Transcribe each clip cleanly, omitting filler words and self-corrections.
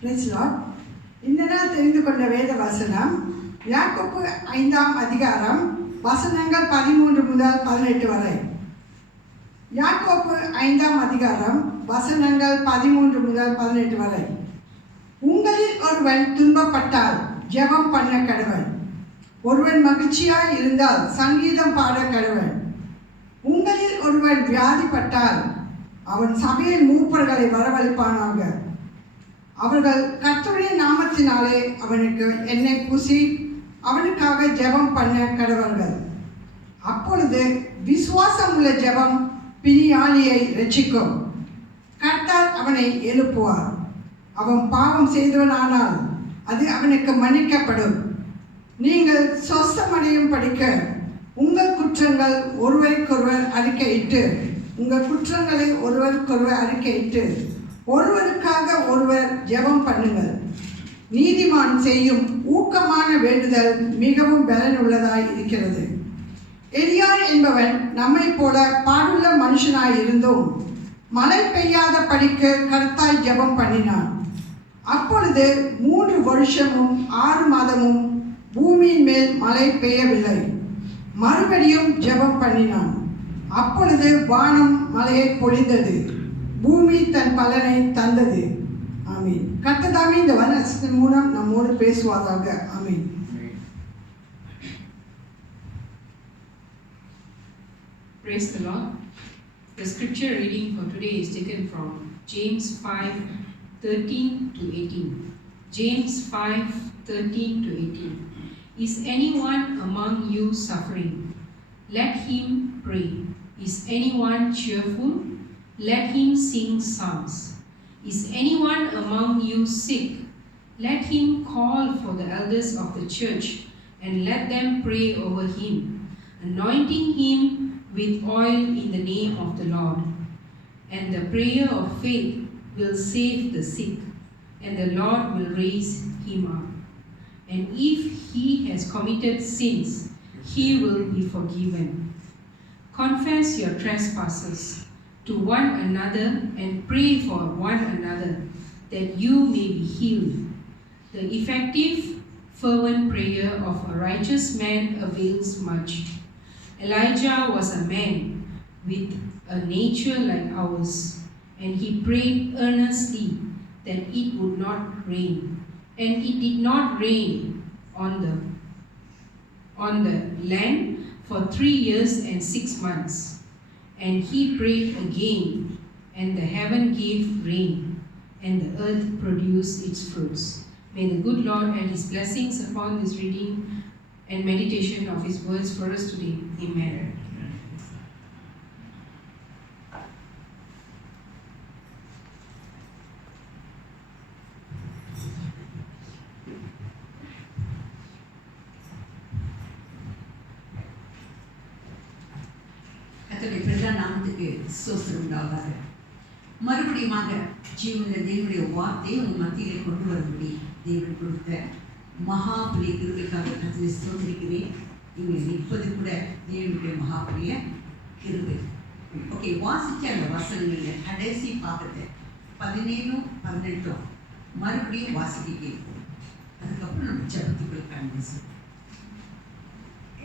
Price Lord. இந்த நாள் தெரிந்து கொண்ட வேத வசனம் யாக்கோபு 5ஆம் அதிகாரம் வசனங்கள் 13 முதல் 18 வரை. யாக்கோபு 5ஆம் அதிகாரம் வசனங்கள் 13 முதல் 18 வரை. உங்களில் ஒருவன் துன்பப்பட்டால் ஜெபம் பண்ண கடவன். ஒருவன் மகிழ்ச்சியாய் இருந்தால் சங்கீதம் பாட கடவன். உங்களில் ஒருவன் வியாதிப்பட்டால் அவன் சபையின் மூப்பர்களை வரவழைப்பானாக. அவர்கள் கர்த்தருடைய நாமத்தினாலே அவனுக்கு எண்ணெய் பூசி அவனுக்காக ஜெபம் பண்ண கடவர்கள். அப்பொழுது விசுவாசம் உள்ள ஜெபம் பிணியாளியை ரட்சிக்கும். கர்த்தர் அவனை எழுப்புவார். அவன் பாவம் செய்தவனானால் அது அவனுக்கு மன்னிக்கப்படும். நீங்கள் சொஸ்தமடையும் படிக்க உங்கள் குற்றங்கள் ஒருவருக்கொருவர் அறிக்கையிட்டு ஒருவருக்காக ஒருவர் ஜெபம் பண்ணுங்கள். நீதிமான் செய்யும் ஊக்கமான வேண்டுதல் மிகவும் பலனுள்ளதாய் இருக்கிறது. எலியா என்பவன் நம்மை போல பாடுள்ள மனுஷனாய் இருந்தும் மழை பெய்யாத படிக்கு கர்த்தாய் ஜெபம் பண்ணினான். அப்பொழுது 3 வருஷமும் 6 மாதமும் பூமியின் மேல் மழை பெய்யவில்லை. மறுபடியும் ஜெபம் பண்ணினான். அப்பொழுது வானம் மழையை பொழிந்தது, பூமி தன் பலனை தந்தது. ஆமீன். கர்த்தர் இந்த வசனத்தின் மூலம் நம்மோடு பேசுவாராக. ஆமீன். Praise the Lord. The scripture reading for today is taken from James 5:13 to 18. James 5:13 to 18. Is anyone among you suffering? Let him pray. Is anyone cheerful? Let him sing psalms. Is anyone among you sick? Let him call for the elders of the church and let them pray over him, anointing him with oil in the name of the Lord. And the prayer of faith will save the sick, and the Lord will raise him up. And if he has committed sins, he will be forgiven. Confess your trespasses to one another and pray for one another that you may be healed. The effective, fervent prayer of a righteous man avails much. Elijah was a man with a nature like ours, and he prayed earnestly that it would not rain. And it did not rain on the land for 3 years and 6 months. And he prayed again, and the heaven gave rain, and the earth produced its fruits. May the good Lord add his blessings upon this reading and meditation of his words for us today. Amen. கர்த்தருடைய பிரதான நாமத்துக்கு ஸ்தோத்திரம் உண்டாவதாக. மறுபடியுமாக ஜீவனுள்ள தேவனுடைய வார்த்தையை உங்கள் மத்தியில் கொண்டு வரும்படி தேவன் கொடுத்த மகாபலிய கிருபைக்காக கர்த்தரை ஸ்தோத்திரிக்கிறேன். இங்கே நிற்பது கூட தேவனுடைய மகாபலிய கிருபை. ஓகே, வாசிக்க அந்த வசனங்களில் கடைசி பாகத்தை 17, 18 மறுபடியும் வாசிக்க கேட்போம். அதுக்கப்புறம் நம்ம ஜபத்துக்குள் கண்டிப்போம்.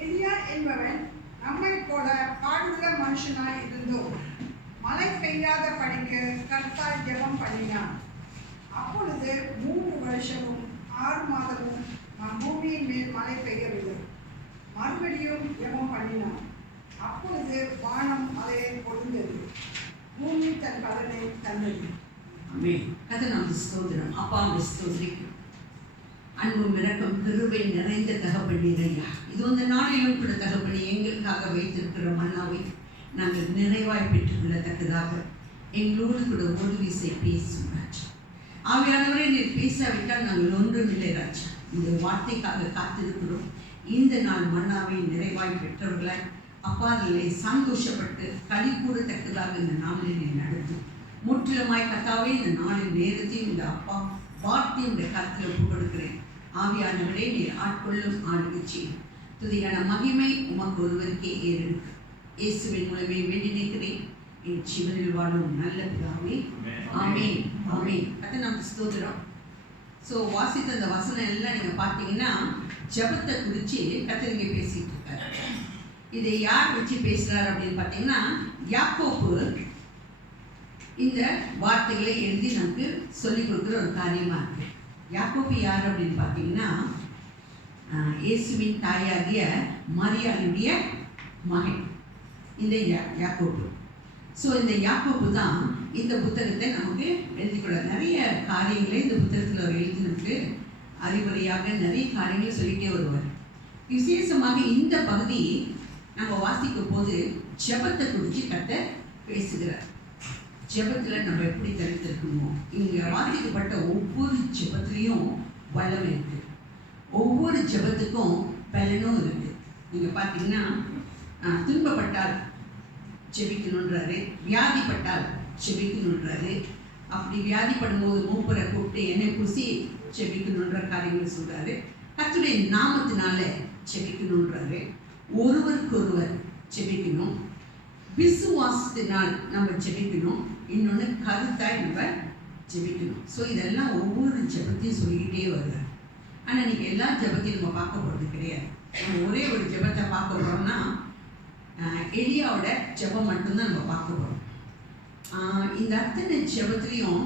எலியா என்பவன் நம்மை போல பாடுள்ள மனுஷனாய் இருந்தோம் மழை பெய்யாத படிக்கு கர்த்தாய் ஜெபம் பண்ணினான். அப்பொழுது 3 வருஷமும் 6 மாதமும் பூமியின் மேல் மழை பெய்யவில்லை. மறுபடியும் ஜெபம் பண்ணினான். அப்பொழுது வானம் மழையை பொழிந்தது, பூமி தன் பலனை தந்தது. ஆமென். கர்த்தர் நமக்கு ஸ்தோத்திரம். அப்பா உம்மை ஸ்தோத்திரிக்கிறோம். அன்பும் இரக்கம் கிருபை நிறைந்த தகப்பனே ஐயா, இது இந்த நாளிலும் கூட தகப்பனே எங்களுக்காக வைத்திருக்கிற மன்னாவை நாங்கள் நிறைவாய் பெற்றுக்கொள்ளத்தக்கதாக எங்களோடு கூட ஒரு விசை பேசும் ராஜா. ஆவியானவரே, நீர் பேசாவிட்டால் நாங்கள் ஒன்றும் இல்லை ராஜா. இந்த வார்த்தைக்காக காத்திருக்கிறோம். இந்த நாள் மன்னாவை நிறைவாய் பெற்றவர்களாய் அப்பா அதிலே சந்தோஷப்பட்டு களி கூறத்தக்கதாக இந்த நாளில் நீ நடத்தும். முற்றிலுமாய் கர்த்தாவே இந்த நாளின் நேரத்தையும் இந்த அப்பா வார்த்தையும் இந்த கருத்தில் ஒப்புக் கொடுக்கிறேன். ஆவியானவரே, நீர் ஆட்கொள்ளும் ஆளுகை துதியான மகிமை உமக்கு ஒருவருக்கே ஏறெடுக்கும். இயேசுவின் மூலமே வேண்டி நிற்கிறேன் என் ஜீவனில் வாழும் நல்ல பிதாவே. ஆமென். ஆமென். கர்த்தர் நமக்கு ஸ்தோத்திரம். ஸோ வாசித்த அந்த வசனம் எல்லாம் நீங்கள் பார்த்தீங்கன்னா ஜெபத்தை குறித்து கர்த்தர் பேசிட்டு இருக்காரு. இதை யார் வச்சு பேசுகிறார் அப்படின்னு பார்த்தீங்கன்னா, யாக்கோப்பு இந்த வார்த்தைகளை எழுதி நமக்கு சொல்லிக் கொடுக்குற ஒரு காரியமாக இருக்குது. யாக்கோப்பு யார் அப்படின்னு பார்த்தீங்கன்னா, இயேசுவின் தாயாகிய மரியாளுடைய மகன் இந்த யாக்கோப்பு. ஸோ இந்த யாக்கோப்பு தான் இந்த புத்தகத்தை நமக்கு எழுதிக்கொள்ள நிறைய காரியங்களை இந்த புத்தகத்தில் அவர் எழுதி நமக்கு அறிவுரையாக நிறைய காரியங்களை சொல்லிகிட்டே வருவார். விசேஷமாக இந்த பகுதி நம்ம வாசிக்கும் போது ஜெபத்தை குறித்து கர்த்தர் பேசுகிறார். ஜெபத்தில் நம்ம எப்படி தரித்திருக்கணுமோ, இங்கே வாசிக்கப்பட்ட ஒவ்வொரு ஜெபத்துலேயும் வல்லமை இருக்குது. ஒவ்வொரு ஜெபத்துக்கும் பலனும் இருக்குது. நீங்கள் பார்த்தீங்கன்னா துன்பப்பட்டால் ஜெபிக்கணுன்றாரு, வியாதிப்பட்டால் ஜெபிக்கணுன்றாரு. அப்படி வியாதிப்படும்போது மூப்பரை கூப்பிட்டு எண்ணெய் பூசி ஜெபிக்கணுன்ற காரியங்கள் சொல்கிறாரு. கர்த்தருடைய நாமத்தினால ஜெபிக்கணுன்றாரு. ஒருவருக்கொருவர் ஜெபிக்கணும், விசுவாசத்தினால் நம்ம ஜெபிக்கணும், இன்னொன்று கருத்தாய் நம்ம ஜெபிக்கணும். ஸோ இதெல்லாம் ஒவ்வொரு ஜெபத்தையும் சொல்லிக்கிட்டே வருவார். ஆனால் நீங்கள் எல்லா ஜெபத்தையும் நம்ம பார்க்க போகிறது கிடையாது. நம்ம ஒரே ஒரு ஜெபத்தை பார்க்க போகிறோம்னா எலியாவோட ஜெபம் மட்டும்தான் நம்ம பார்க்க போகிறோம். இந்த அத்தனை ஜெபத்துலேயும்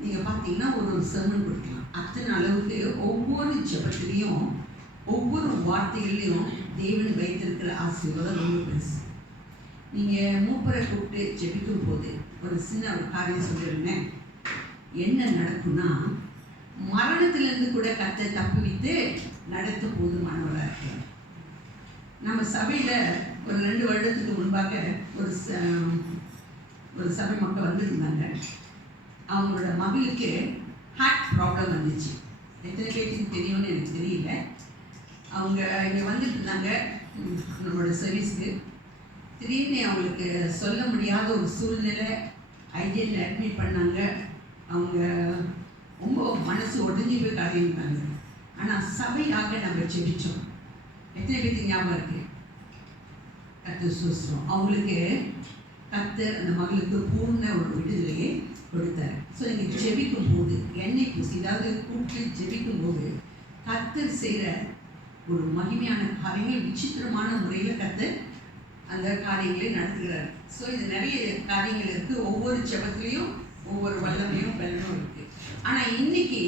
நீங்கள் பார்த்தீங்கன்னா ஒரு செர்மன் கொடுக்கலாம். அத்தனை அளவுக்கு ஒவ்வொரு ஜெபத்துலேயும் ஒவ்வொரு வார்த்தைகள்லையும் தேவன் வைத்திருக்கிற ஆசீர்வாதம் ரொம்ப பெருசு. நீங்கள் மூப்பரை கூப்பிட்டு ஜெபிக்கும் போது ஒரு சின்ன ஒரு காரியம் சொல்லியிருந்தேன். என்ன நடக்கும்னா, மரணத்திலேருந்து கூட கர்த்தர் தப்புவித்து நடத்த போதுமானவராக இருக்கிறார். நம்ம சபையில் ஒரு 2 வருடத்துக்கு முன்பாக ஒரு சபை மக்கள் வந்துருந்தாங்க. அவங்களோட மகளுக்கு ஹார்ட் ப்ராப்ளம் வந்துச்சு. எத்தனை பேருக்கு தெரியும்னு எனக்கு தெரியல. அவங்க இங்கே வந்துட்டு இருந்தாங்க நம்மளோட சர்வீஸுக்கு. திடீர்னு அவங்களுக்கு சொல்ல முடியாத ஒரு சூழ்நிலை, ஐடியலில் அட்மிட் பண்ணாங்க. அவங்க ரொம்ப மனசு உடஞ்சி போய் காரியிருந்தாங்க. ஆனால் சபையாக நம்ம ஜெபிச்சோம். எத்தனை பேருக்கு ஞாபகம் இருக்குது? கர்த்தர் சூஸ்திரம். அவங்களுக்கு கர்த்தர் அந்த மகளுக்கு பூர்ண ஒரு விடுதலையை கொடுத்தாரு. ஸோ நீங்கள் ஜெபிக்கும் போது எண்ணெய் பூசி, அதாவது கூப்பிட்டு ஜெபிக்கும் போது கர்த்தர் செய்கிற ஒரு மகிமையான காரியங்கள் விசித்திரமான முறையில் கர்த்தர் அந்த காரியங்களை நடத்துகிறார். ஸோ இது நிறைய காரியங்கள் இருக்குது. ஒவ்வொரு ஜெபத்துலேயும் ஒவ்வொரு வல்லமையும் பலனும் இருக்குது. ஆனால் இன்னைக்கு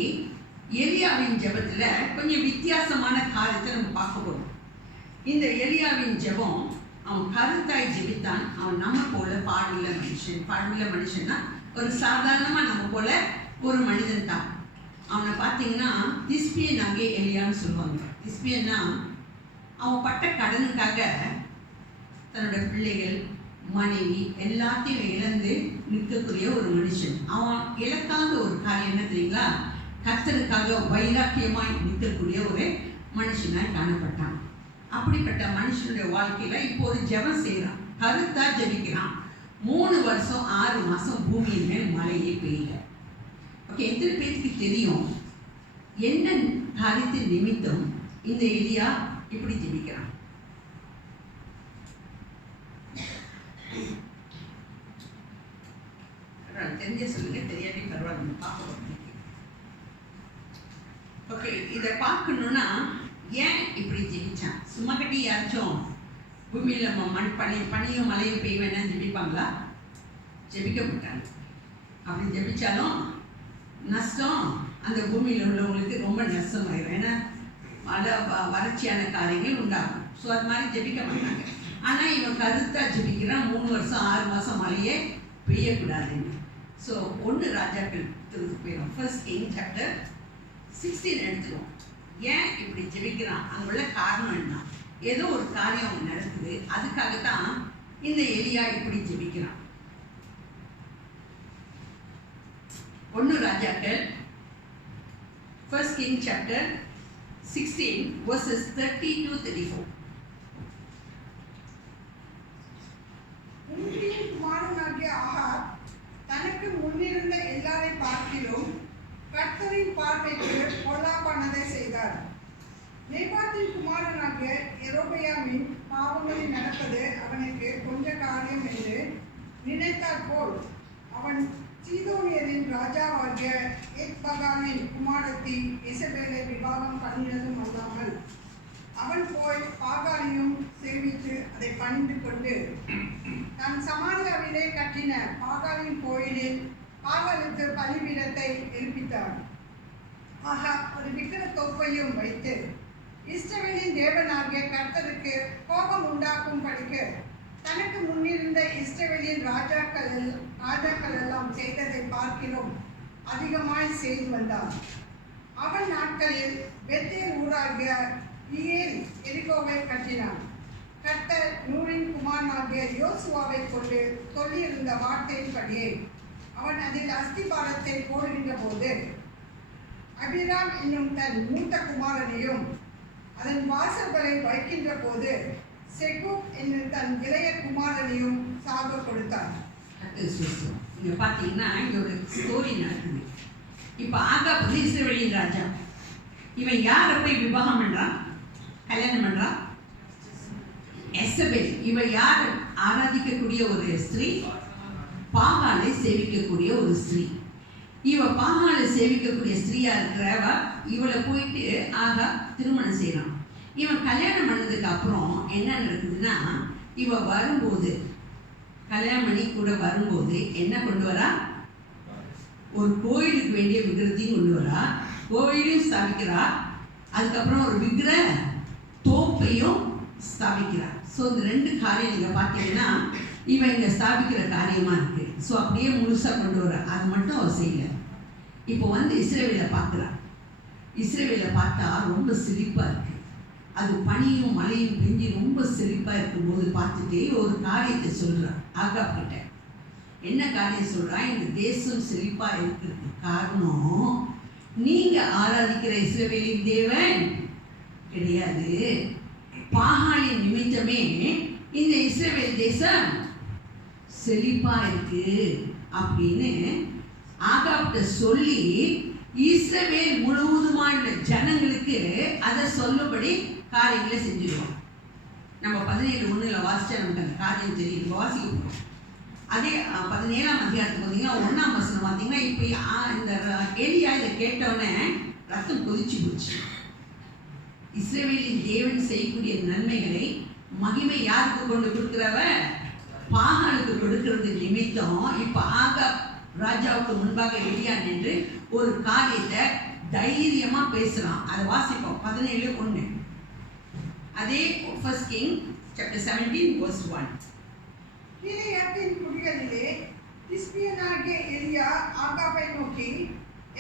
எலியாவின் ஜெபத்தில் கொஞ்சம் வித்தியாசமான காரியத்தை நம்ம பார்க்க போகிறோம். இந்த எலியாவின் ஜெபம், அவன் கருத்தாய் ஜெபித்தான். அவன் நம்ம போல பாடுள்ள மனுஷன். பாடுள்ள மனுஷன்னா ஒரு சாதாரணமாக நம்ம போல ஒரு மனிதன் தான். அவனை பார்த்தீங்கன்னா திஸ்பியன் அங்கே எலியான்னு சொல்லுவாங்க. திஸ்பியன்னா அவன் பட்ட கடனுக்காக தன்னோட பிள்ளைகள், மனைவி எல்லாத்தையும் இழந்து நிற்கக்கூடிய ஒரு மனுஷன். அவன் இழக்காத ஒரு காரியம் என்ன தெரியுங்களா? கர்த்தருக்காக வைராக்கியமாய் நிற்கக்கூடிய ஒரு மனுஷனாய் காணப்பட்டான். அப்படிப்பட்ட மனுஷனுடைய வாழ்க்கையில இப்போது ஜெபம் செய்கிறான், கருத்தா ஜெபிக்கிறான். 3 வருஷம் 6 மாதம் பூமியின் மேல் மழையே பெய்யல. ஓகே, எத்தனை பேருக்கு தெரியும் என்ன காரியத்தின் நிமித்தம் இந்த எலியா இப்படி ஜெபிக்கிறான்? தெரிஞ்ச சொல்லுங்க, தெரியாட்டி பரவாயில்ல, பார்க்கலாம். ஓகே, இதை பார்க்கணுன்னா ஏன் இப்படி ஜெபிச்சான்? சும்மா கட்டி யாச்சும் பூமியில் பனியும் மழையும் பெய்ய வேணாம் ஜெபிப்பாங்களா? ஜெபிக்க மாட்டாங்க. அப்படி ஜெபிச்சாலும் நஷ்டம் அந்த பூமியில் உள்ளவங்களுக்கு ரொம்ப நஷ்டமாயிடும். ஏன்னா மழை வறட்சியான காரியங்கள் உண்டாகும். ஸோ அது மாதிரி ஜெபிக்க மாட்டாங்க. ஆனால் இவன் கருத்தாக ஜெபிக்கிறான். 3 வருஷம் 6 மாதம் மழையே பெய்யக்கூடாதுன்னு. ஸோ 1 ராஜாக்கள் போயிடும். 1 Kings chapter 16 எடுத்துருவோம். ஏன் இப்படி ஜெபிக்கிறான்? அங்குள்ள காரணம் என்ன? ஏதோ ஒரு காரியம் நடக்குது. அதுக்காகத்தான் இந்த எலியா இப்படி ஜெபிக்கிறான். 1 ராஜாக்கள் 1 Kings chapter 16 verses 30 to 34. உம்ரியின் குமாரனாகிய ஆகாப் தனக்கு முன்னிருந்த எல்லாரை பார்க்கிலும் கர்த்தரின் பார்வைக்கு பொல்லாப்பானதை செய்தார். நேபாத்தின் குமாரனாகிய யெரொபெயாமின் பாவங்களில் நடப்பது அவனுக்கு கொஞ்ச காரியம் என்று நினைத்தாற் போல் அவன் சீதோனியரின் ராஜாவாகிய எத்பகாலின் குமாரத்தி இசபேலை விவாகம் பண்ணினதும் அல்லாமல் அவன் போய் பாகாலையும் சேவித்து அதை பணிந்து கொண்டு தன் சமாரியாவிலே கட்டின பாகாலின் கோயிலில் பாகாலுக்கு பலிபீடத்தை எழுப்பித்தார். ஆக ஒரு விக்கிர தோப்பையும் வைத்து இஸ்ரவேலின் தேவனாகிய கர்த்தருக்கு கோபம் உண்டாக்கும்படிக்கு தனக்கு முன்னிருந்த இஸ்ரவேலின் ராஜாக்கள் எல்லாம் செய்ததை பார்க்கிறோம் அதிகமாய் செய்து வந்தான். அவன் நாட்களில் பெத்தேல் ஊராகிய ஈயேல் எரிகோவை கட்டினான். கர்த்தர் நூரின் குமாரனாகிய யோசுவாவை கொண்டு சொல்லியிருந்த வார்த்தையின்படியே அவன் அதில் அஸ்திபாரத்தை போடுகின்ற போது அபிராம் என்னும் தன் மூத்த குமாரனையும் அதன் வாசல்களை வைக்கின்ற போது செகூப் என்னும் தன் இளைய குமாரனையும் சாக கொடுத்தார். இங்க பாத்தீங்கன்னா இங்க ஒரு ஸ்டோரி நடக்குது. இப்ப ஆகாப் இஸ்ரவேலின் ராஜா. இவன் யாரை போய் விவாகம் பண்றான், கல்யாணம் பண்றான்? எசபேல். இவன் யார் ஆராதிக்கக்கூடிய ஒரு ஸ்திரீ, பாகாலை சேவிக்கக்கூடிய ஒரு ஸ்திரீ. இவ பாகாலை சேவிக்கக்கூடிய ஸ்திரீயா இருக்கிறவ இவளை போயிட்டு ஆகா திருமணம் செய்யறான். இவன் கல்யாணம் பண்ணதுக்கு அப்புறம் என்ன நடக்குதுன்னா, இவ வரும்போது கல்யாணம் பண்ணி கூட வரும்போது என்ன கொண்டு வரா, ஒரு கோயிலுக்கு வேண்டிய விக்கிரத்தையும் கொண்டு வரா, கோயிலையும் ஸ்தாபிக்கிறா, அதுக்கப்புறம் ஒரு விக்கிர தோப்பையும் ஸ்தாபிக்கிறார். ஸோ இந்த ரெண்டு காரியம் நீங்கள் பார்த்தீங்கன்னா இவன் இங்கே ஸ்தாபிக்கிற காரியமாக இருக்குது. ஸோ அப்படியே முழுசாக கொண்டு வர அது மட்டும் அவள் செய்யலை. இப்போ வந்து இஸ்ரவேலை பார்க்குறா. இஸ்ரவேலை பார்த்தா ரொம்ப செழிப்பாக இருக்குது. அது பனியும் மழையும் பெஞ்சு ரொம்ப செழிப்பாக இருக்கும்போது பார்த்துட்டே ஒரு காரியத்தை சொல்கிறான் ஆகாப் கிட்ட. என்ன காரியம் சொல்கிறா, இந்த தேசம் செழிப்பாக இருக்கிறதுக்கு காரணம் நீங்கள் ஆராதிக்கிற இஸ்ரவேலின் தேவன் கிடையாது, பாகாலின் நிமித்தமே இந்த இஸ்ரவேல் தேசம் செழிப்பா இருக்கு அப்படின்னு ஆகாப்ட சொல்லி இஸ்ரவேல் முழுவதுமான ஜனங்களுக்கு அதை சொல்லும்படி காரியங்களை செஞ்சிருவோம். நம்ம 17:1 வாசிச்சா நமக்கு அந்த காரியம் தெரியும். வாசிக்க போகிறோம். அதே 17ஆம் அதிகாரத்துக்கு பார்த்தீங்கன்னா 1ஆம் வசனம் பார்த்தீங்கன்னா இப்போ இந்த எலியா இதை கேட்டவுடனே ரத்தம் கொதிச்சு போச்சு. இஸ்ரவேலின் தேவன் செய்யக்கூடிய நன்மைகளை மகிமை யாருக்கு கொண்டு கொடுக்கிறவ, பாகாலுக்கு கொடுக்கிறது நிமித்தம் இப்போ ஆகாப் ராஜாவுக்கு முன்பாக எலியா நின்று ஒரு காரியத்தை தைரியமா பேசுறான். அதை வாசிப்போம். 17:1. அதே 1 King chapter 17:1. கீலேயாத்தின் குடிகளிலே திஸ்பியனாகிய எலியா ஆகாபை நோக்கி,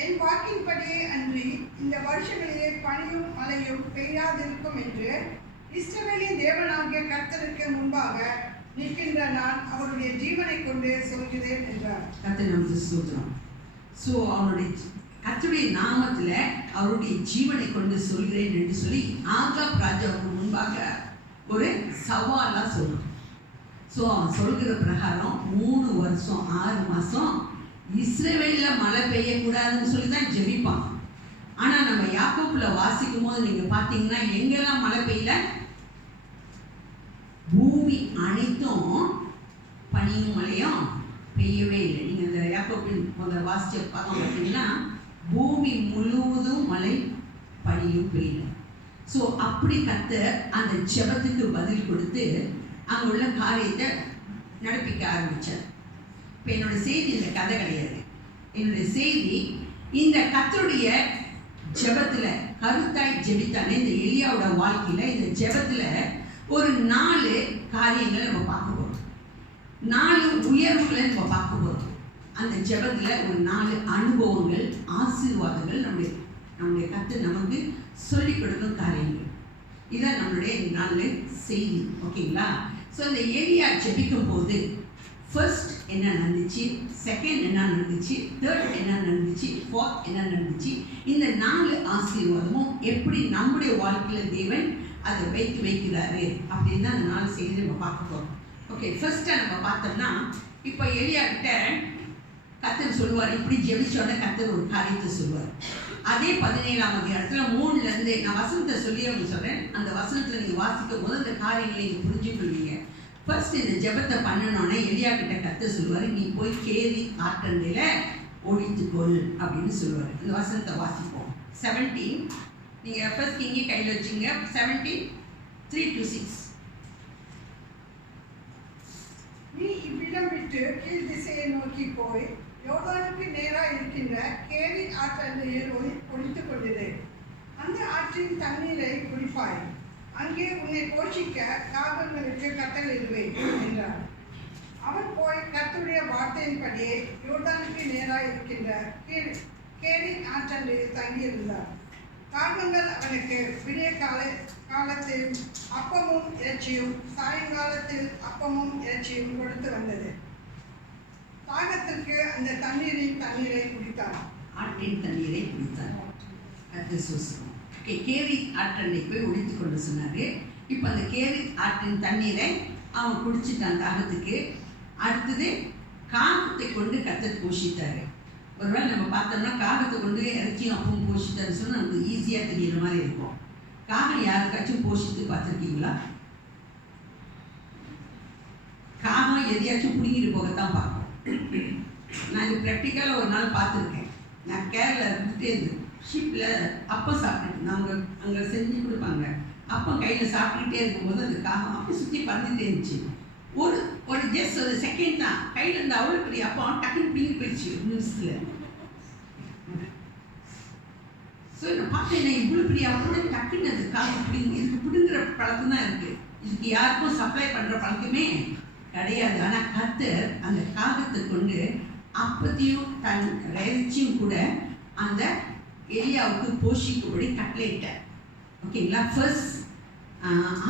என் வாக்கின்படியே அன்றி இந்த வருஷங்களிலே பனியும் மழையும் பெய்யாதிருக்கும் என்று இஸ்ரவேலின் தேவனாகிய கர்த்தருக்கு முன்பாக நிற்கின்ற நான் அவருடைய ஜீவனை கொண்டு சொல்கிறேன் என்றார். கர்த்தர் நமக்கு ஸ்தோத்திரம். ஸோ அவனுடைய கர்த்தருடைய நாமத்துல அவருடைய ஜீவனை கொண்டு சொல்கிறேன் என்று சொல்லி ஆகாப் ராஜாவுக்கு முன்பாக ஒரு சவாலா சொல்றான். ஸோ அவன் சொல்கிற பிரகாரம் 3 வருஷம் 6 மாசம் இஸ்ரவேல்ல மழை பெய்யக்கூடாதுன்னு சொல்லி தான் ஜெபிப்பான். ஆனா நம்ம யாக்கோப்புல வாசிக்கும் போது நீங்க பாத்தீங்கன்னா எங்கெல்லாம் மழை பெய்யல, பூமி அனைத்தும் பனியும் மழையும் பெய்யவே இல்லை. நீங்க இந்த யாக்கோப்பின் முதல் வாசிச்ச பக்கம் பார்த்தீங்கன்னா பூமி முழுவதும் மழை பனியும் பெய்யல. ஸோ அப்படி கர்த்தர் அந்த ஜெபத்துக்கு பதில் கொடுத்து அங்கே உள்ள காரியத்தை நடப்பிக்க ஆரம்பிச்சார். இப்போ என்னோட செய்தி இந்த கதை கிடையாது. என்னுடைய செய்தி இந்த கர்த்தருடைய ஜெபத்துல கருத்தாய் ஜெபித்தானே இந்த எலியாவோட வாழ்க்கையில இந்த ஜெபத்துல ஒரு 4 காரியங்களை நம்ம பார்க்க போறோம். 4 உயர்வுகளை நம்ம பார்க்க போறோம். அந்த ஜெபத்துல ஒரு 4 அனுபவங்கள், ஆசீர்வாதங்கள் நம்முடைய கர்த்தர் நமக்கு சொல்லிக் கொடுக்கும் காரியங்கள். இதான் நம்மளுடைய 4 செய்தி. ஓகேங்களா? ஸோ இந்த எலியா ஜெபிக்கும் போது ஃபர்ஸ்ட் என்ன நடந்துச்சு, செகண்ட் என்ன நடந்துச்சு, தேர்ட் என்ன நடந்துச்சு, ஃபோர்த் என்ன நடந்துச்சு, இந்த 4 ஆசீர்வாதமும் எப்படி நம்முடைய வாழ்க்கையில் தேவன் அதை வைக்கிறாரு அப்படின்னு தான் அந்த 4 செய்தி நம்ம பார்க்க போகிறோம். ஓகே, ஃபர்ஸ்ட்டாக நம்ம பார்த்தோம்னா இப்போ எலியா கிட்ட கர்த்தர் சொல்லுவார், இப்படி ஜெபிச்சோட கர்த்தர் ஒரு காரியத்தை சொல்லுவார். அதே 17ஆம் அதிகாரத்துல 3 நான் வசனத்தை சொல்லி அவங்க சொல்றேன். அந்த வசனத்துல நீங்க வாசிக்கும் போது அந்த காரியங்களை நீங்க புரிஞ்சுக்கொள்வீங்க. ஃபர்ஸ்ட் இந்த ஜெபத்தை பண்ணணுன்னே எலியா கிட்ட கத்த சொல்லுவார், நீ போய் கேரி ஆற்றண்டையில் ஒழித்துக்கொள் அப்படின்னு சொல்லுவார். இந்த வசனத்தை வாசிப்போம். 17 நீங்கள் ஃபர்ஸ்ட் கிங்கே கையில் வச்சுங்க. 17:3-6. நீ இவ்விடம் விட்டு கீழ் திசையை நோக்கி போய் யோர்தானுக்கு நேராக இருக்கின்ற கேரி ஆற்றண்டையில் ஒழித்துக் கொண்டிரு. அந்த ஆற்றின் தண்ணீரை குடிப்பாய். அங்கே உன்னை போஷிக்க காகங்களுக்கு கட்டளையிடுவேன் என்றார். அவன் போய் கர்த்தருடைய வார்த்தையின்படியே யோர்தானுக்கு நேராக இருக்கின்ற கேரி ஆற்றண்டையில் தங்கியிருந்தார். காகங்கள் அவனுக்கு விடிய காலத்தில் அப்பமும் இறைச்சியும் சாயங்காலத்தில் அப்பமும் இறைச்சியும் கொடுத்து வந்தது. தாகத்திற்கு அந்த தண்ணீரை குடித்தார். ஆற்றின் தண்ணீரை குடித்தார். அது சூசம். கேரி ஆற்றண்டை போய் ஒழித்து கொண்டு சொன்னார். இப்போ அந்த கேரி ஆற்றின் தண்ணீரை அவன் குடிச்சிட்டான் தாகத்துக்கு. அடுத்தது காகத்தை கொண்டு கர்த்தர் போஷித்தார். ஒருவேளை நம்ம பார்த்தோம்னா காகத்தை கொண்டு இறைச்சியும் அப்பவும் போஷித்தாருன்னு சொன்னால் நமக்கு ஈஸியாக தெரியுற மாதிரி இருக்கும். காகம் யாருக்காச்சும் போஷித்து பார்த்துருக்கீங்களா? காகம் எதையாச்சும் பிடிங்கிட்டு போகத்தான் பார்க்கும். நான் இது ப்ராக்டிக்கலாக ஒரு நாள் பார்த்துருக்கேன். நான் கேரளா இருந்துகிட்டே இருந்தேன். ஷிப்பில் அப்பம் சாப்பிட்டுட்டு நாங்கள் அங்கே செஞ்சு கொடுப்பாங்க. அப்பம் கையில் சாப்பிட்டுக்கிட்டே இருக்கும்போது அந்த காகம் அப்போ சுற்றி பறந்துட்டே இருந்துச்சு. ஒரு ஜஸ்ட் ஒரு செகண்ட் தான் கையில் இருந்து அவ்வளோ பெரிய அப்பம் டக்குன்னு பிடிங்கி போயிடுச்சு ஒரு நிமிஷத்தில். ஸோ நான் பார்த்தேன், இவ்வளோ பெரிய அப்பம் டக்குன்னு அந்த காகம் பிடிங்க. இதுக்கு பிடுங்குற பழக்கம் தான் இருக்குது. இதுக்கு யாருக்கும் சப்ளை பண்ணுற பழக்கமே கிடையாது. ஆனால் கர்த்தர் அந்த காகத்தை கொண்டு அப்பத்தையும் தன் இறைச்சியும் கூட அந்த எலியாவுக்கு போஷிக்கும்படி கட்டளையிட்டார். ஓகேங்களா? ஃபர்ஸ்ட்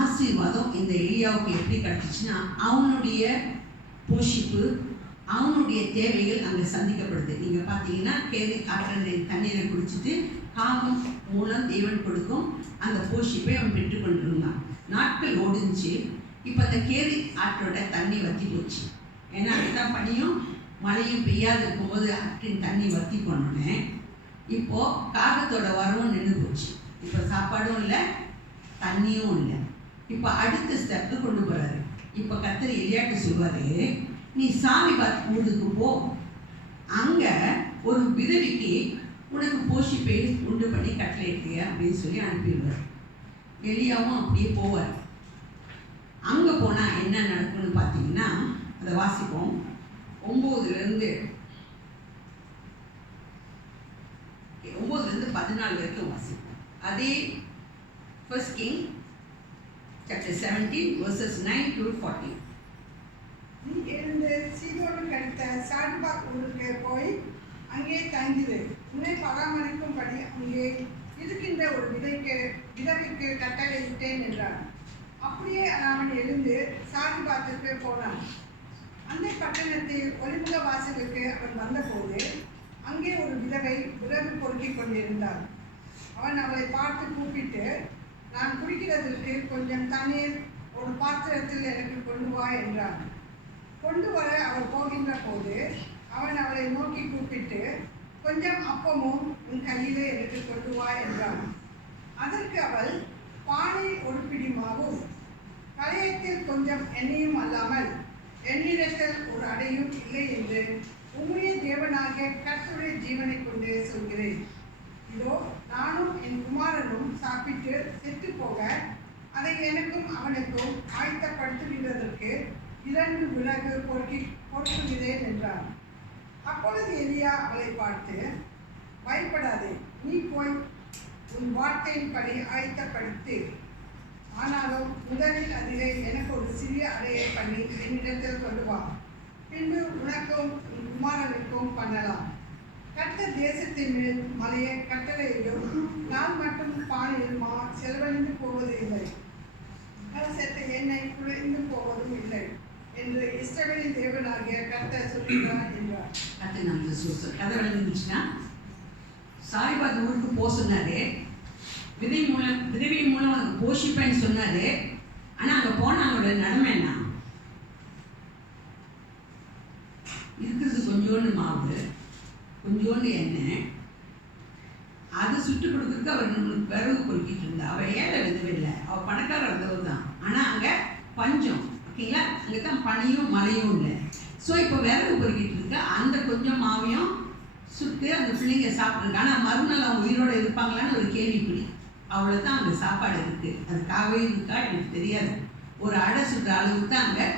ஆசீர்வாதம் இந்த எலியாவுக்கு எப்படி கிடச்சிச்சுன்னா, அவனுடைய போஷிப்பு, அவனுடைய தேவைகள் அங்கே சந்திக்கப்படுது. நீங்கள் பார்த்தீங்கன்னா கேரி ஆற்றண்டை தண்ணீரை குடிச்சிட்டு காகம் மூலம் தேவன் கொடுக்கும் அந்த போஷிப்பை அவன் பெற்றுக்கொண்டிருந்தான். நாட்கள் ஓடிஞ்சு. இப்போ அந்த கேரி ஆற்றோட தண்ணி வற்றி போச்சு. ஏன்னா அதுதான் பனியும் மழையும் பெய்யாது இருக்கும்போது ஆற்றின் தண்ணி வற்றி போனோன்னே இப்போது காகத்தோட வரவும் நின்று போச்சு. இப்போ சாப்பாடும் இல்லை, தண்ணியும் இல்லை. இப்போ அடுத்த ஸ்டெப்பு கொண்டு போகிறாரு. இப்போ கர்த்தர் எலியாட்டு சொல்வார், நீ சாரிபாத் ஊருக்கு போ, அங்கே ஒரு விதவிக்கு உனக்கு போஷிப்பை உண்டு பண்ணி கட்டளையிட்டு அப்படின்னு சொல்லி அனுப்பிடுவார். எலியாவும் அப்படியே போவார். அங்கே போனால் என்ன நடக்கும்னு பார்த்தீங்கன்னா, அதை வாசிப்போம். 9-14 வரைக்கும் வாசிப்போம். அதே First King chapter 17 verses 9-14. நீ எழுந்து சீதோனுக்கு அடுத்த சாரிபாத் ஊருக்கு போய் அங்கே தங்கிது. உன்னை பராமரிக்கும்படி அங்கே இருக்கின்ற ஒரு விதவிக்கு கட்டளையிட்டேன் என்றான். அப்படியே அவன் எழுந்து சாரிபாத்துக்கு போனான். அந்த பட்டணத்தில் ஒலிமுக வாசலுக்கு அவன் வந்தபோது அங்கே ஒரு விதவை விறகு பொறுக்கிக் கொண்டிருந்தாள். அவன் அவளை பார்த்து கூப்பிட்டு, நான் குடிக்கிறதற்கு கொஞ்சம் தண்ணீர் ஒரு பாத்திரத்தில் எனக்கு கொண்டு வா என்றான். கொண்டு வர அவள் போகின்ற போது அவன் அவளை நோக்கி கூப்பிட்டு, கொஞ்சம் அப்பமும் உன் கையிலே எனக்கு கொண்டு வா என்றான். அதற்கு அவள், பானை ஒரு பிடி மாவும் கலையத்தில் கொஞ்சம் எண்ணெயும் அல்லாமல் என்னிடத்தில் ஒரு அடையும் இல்லை என்று உம்முடைய தேவனாகிய கர்த்தருடைய ஜீவனை கொண்டு சொல்கிறேன். இதோ நானும் என் குமாரனும் சாப்பிட்டு செத்து போக அதை எனக்கும் அவனுக்கும் ஆயத்தப்படுத்துகிறதற்கு 2 விறகு பொறுக்குகிறேன் என்றான். அப்பொழுது எலியா அவளை பார்த்து, பயப்படாதே, நீ போய் உன் வார்த்தையின்படி ஆயத்தப்படுத்து. ஆனாலும் முதலில் அதிலே எனக்கு ஒரு சிறிய அடையை பண்ணி என்னிடத்தில் கொண்டு வா. பின்பு உனக்கும் உன் குமாரனுக்கும் பண்ணலாம். கர்த்தர் தேசத்தின் மேல் மலையை கட்டளையிடும் நான் மட்டும் பானையில் செலவழிந்து போவது இல்லை, கலசத்தை எண்ணெய் குறைந்து போவதும் இல்லை என்று இஸ்ரவேலின் தேவனாகிய கர்த்தர் சொல்கிறார் என்றார். அது நம்ம கதை விளங்குச்சுன்னா, சாரிபாத் ஊருக்கு போக சொன்னாரு. விதவி மூலம் அவனுக்கு போஷிப்பேன்னு சொன்னாரு. ஆனால் அங்கே போனவங்களோட நிலைமை என்ன? இருக்கிறது கொஞ்சோண்டு மாவு, கொஞ்சோண்டு எண்ணெய், அதை சுட்டு கொடுக்குறதுக்கு அவர் விறகு பொறுக்கிட்டு இருந்தா. அவள் ஏழை விதவில்லை, அவள் பணக்கார இருந்தவர் தான். ஆனால் அங்கே பஞ்சம். ஓகேங்களா? அங்கே தான் பனியும் மழையும் இல்லை. ஸோ இப்போ விறகு பொறுக்கிட்டு இருக்கு. அந்த கொஞ்சம் மாவையும் சுட்டு அந்த பிள்ளைங்க சாப்பிட்ருக்கு. ஆனால் மறுநாள் அவங்க உயிரோடு இருப்பாங்களான்னு ஒரு கேள்விக்குறி. அவ்வளோதான் அங்கே சாப்பாடு இருக்குது. அது காவே இருக்கா எனக்கு தெரியாது. ஒரு அடை சுடுற அளவுக்கு தான் அங்கே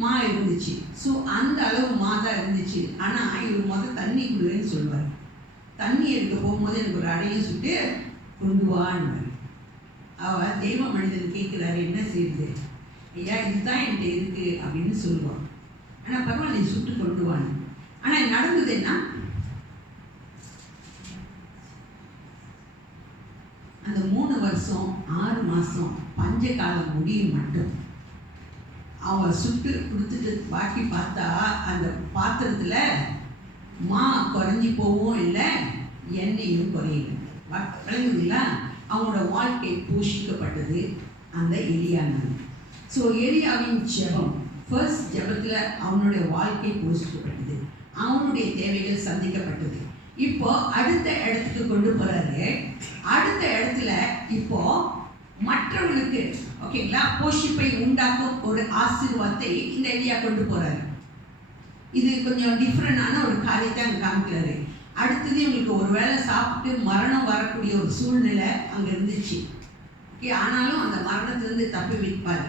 மா இருந்துச்சு. ஸோ அந்த அளவு மா தான் இருந்துச்சு. ஆனால் இவர் தண்ணி குடுன்னு சொல்லுவார். தண்ணி எடுக்க போகும்போது எனக்கு ஒரு அடையும் சுட்டு கொண்டு வான்னு. அவள் தெய்வ மனிதன் கேட்குறாரு, என்ன செய்யுது? ஐயா இதுதான் என்கிட்ட இருக்குது அப்படின்னு சொல்லுவான். ஆனால் பரவாயில்ல, நீ சுட்டு கொண்டு வான்னு. ஆனால் நடந்தது என்ன? அந்த 3 வருஷம் 6 மாதம் பஞ்ச காலம் முடியும் மட்டும் அவன் சுட்டு கொடுத்துட்டு பாக்கி பார்த்தா அந்த பாத்திரத்தில் மா குறைஞ்சி போவும் இல்லை, எண்ணெயும் குறையும். விளங்குதுங்களா? அவனோட வாழ்க்கை போஷிக்கப்பட்டது அந்த எலியானான். ஸோ எலியாவின் ஜெபம், ஃபர்ஸ்ட் ஜெபத்தில் அவனுடைய வாழ்க்கை போஷிக்கப்பட்டது, அவனுடைய தேவைகள் சந்திக்கப்பட்டது. இப்போ அடுத்த இடத்துக்கு கொண்டு போறாரு. அடுத்த இடத்துல இப்போ மற்றவர்களுக்கு ஓகேங்களா போஷிப்பை உண்டாக்கும் ஒரு ஆசீர்வாதத்தை இந்த எலியா கொண்டு போறாரு. இது கொஞ்சம் டிஃப்ரெண்டான ஒரு காரியத்தை அங்கே காமிக்கிறாரு. அடுத்தது இவங்களுக்கு ஒரு வேளை சாப்பிட்டு மரணம் வரக்கூடிய ஒரு சூழ்நிலை அங்கே இருந்துச்சு. ஓகே, ஆனாலும் அந்த மரணத்திலிருந்து தப்பி வைப்பார்.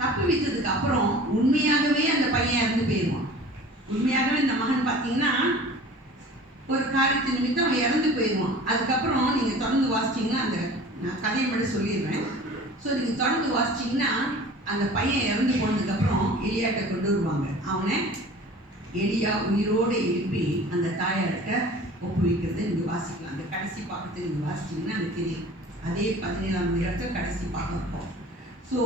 தப்பி வைத்ததுக்கு அப்புறம் உண்மையாகவே அந்த பையன் இறந்து போயிடுவான். உண்மையாகவே இந்த மகன் பார்த்தீங்கன்னா ஒரு காரியத்து நிமித்தம் அவன் இறந்து போயிடுவான். அதுக்கப்புறம் நீங்கள் தொடர்ந்து வாசிச்சிங்கன்னா, அந்த நான் கதையை மட்டும் சொல்லிடுவேன். ஸோ நீங்கள் தொடர்ந்து வாசிச்சிங்கன்னா அந்த பையன் இறந்து போனதுக்கப்புறம் எலியாட்ட கொண்டு வருவாங்க. அவனை எலியா உயிரோடு எழுப்பி அந்த தாயார்கிட்ட ஒப்புவிக்கிறத நீங்கள் வாசிக்கலாம். அந்த கடைசி பாகத்தை நீங்கள் வாசிச்சிங்கன்னா அது தெரியும். அதே 17ஆம் இடத்துல கடைசி பாகம் இருக்கும். ஸோ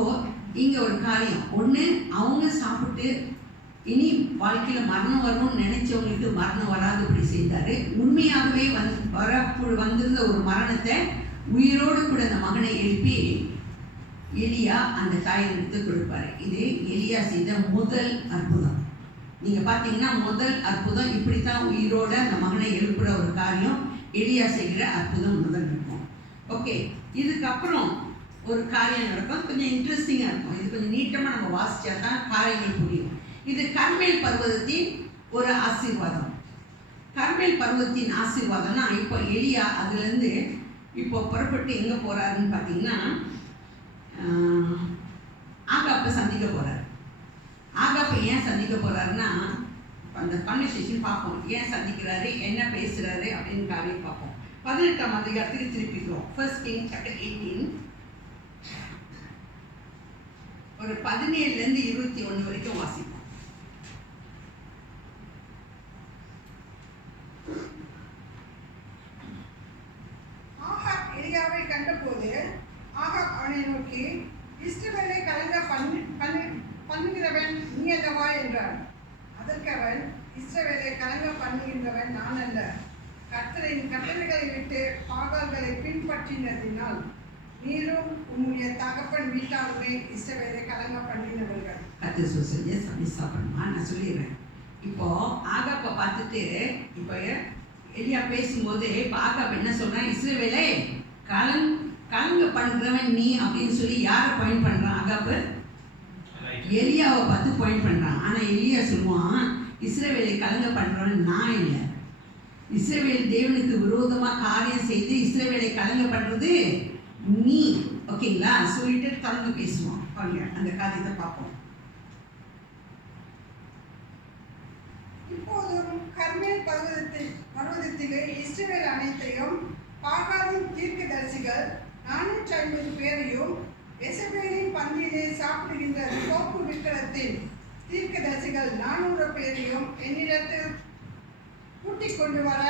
இங்கே ஒரு காரியம் ஒன்று, அவங்க சாப்பிட்டு இனி வாழ்க்கையில் மரணம் வரணும்னு நினைச்சவங்களுக்கு மரணம் வராதபடி செய்தார். உண்மையாகவே வந்திருந்த ஒரு மரணத்தை உயிரோடு கூட அந்த மகனை எழுப்பி எலியா அந்த தாயை எடுத்து கொடுப்பாரு. இது எலியா செய்த முதல் அற்புதம். நீங்கள் பார்த்தீங்கன்னா முதல் அற்புதம் இப்படித்தான் உயிரோட அந்த மகனை எழுப்புற ஒரு காரியம் எலியா செய்கிற அற்புதம் முதல் இருக்கும். ஓகே, இதுக்கப்புறம் ஒரு காரியம் நடக்கும், கொஞ்சம் இன்ட்ரெஸ்டிங்காக இருக்கும். இது கொஞ்சம் நீட்டமாக நம்ம வாசிச்சா தான் காரியங்கள் புரியும். இது கர்மேல் பர்வதத்தின் ஒரு ஆசீர்வாதம். கர்மேல் பர்வதத்தின் ஆசீர்வாதம்னா இப்போ எலியா அதுலேருந்து இப்போ புறப்பட்டு எங்கே போகிறாருன்னு பார்த்தீங்கன்னா ஆகாப்பை சந்திக்க போகிறார். ஆகாப்பை ஏன் சந்திக்க போகிறாருன்னா அந்த கன்வர்சேஷன் பார்ப்போம். ஏன் சந்திக்கிறாரு, என்ன பேசுகிறாரு அப்படின்னு காரியம் பார்ப்போம். 18ஆம் அதிகாரத்துக்கு திருப்பிக்கிறோம். 1 Kings chapter 18 ஒரு 17லேருந்து 21 வரைக்கும் வாசிப்போம். ஆகாப் எலியாவை கண்டபோது ஆகாப் அவனை நோக்கி, இஸ்ரவேலை கலங்க பண்ணுகிறவன் நீ அல்லவா என்றான். அதற்கு அவன், இஸ்ரவேலை கலங்க பண்ணுகின்றவன் நான் அல்ல, கர்த்தரின் கட்டளைகளை விட்டு பாகால்களை பின்பற்றினதினால் நீரும் உன்னுடைய தகப்பன் வீட்டாருமே இஸ்ரவேலை கலங்க பண்ணினவர்கள். கர்த்தர் சொல்லுங்க சமிசா பண்ணுமா, நான் சொல்லிடுறேன். இப்போ ஆகாப்பை பார்த்துட்டு இப்போ எலியா பேசும்போது இப்போ ஆகாப் என்ன சொல்றான், இஸ்ரவேலை கலங்க பண்ணுறவன் நீ அப்படின்னு சொல்லி யாரை பாயிண்ட் பண்ணுறான்? ஆகாப்பு எலியாவை பார்த்து பாயிண்ட் பண்ணுறான். ஆனால் எலியா சொல்லுவான், இஸ்ரவேலை கலங்க பண்ணுறவன் நான் இல்லை, இஸ்ரவேல் தேவனுக்கு விரோதமாக காரியம் செய்து இஸ்ரவேலை கலங்க பண்ணுறது நீ. ஓகேங்களா? சொல்லிட்டு கலந்து பேசுவோம். பாருங்க அந்த காரியத்தை பார்ப்போம். இப்போதும் கர்மேல் பர்வதத்திலே இஸ்ரவேல் அனைத்தையும் பாகாலின் தீர்க்கதரிசிகள் 450 பேரையும் எசபேலின் பந்தியிலே சாப்பிடுகின்ற தோப்பு விக்கிரத்தின் தீர்க்கதரிசிகள் 400 பேரையும் என்னிடத்தில் கூட்டிக் கொண்டு வர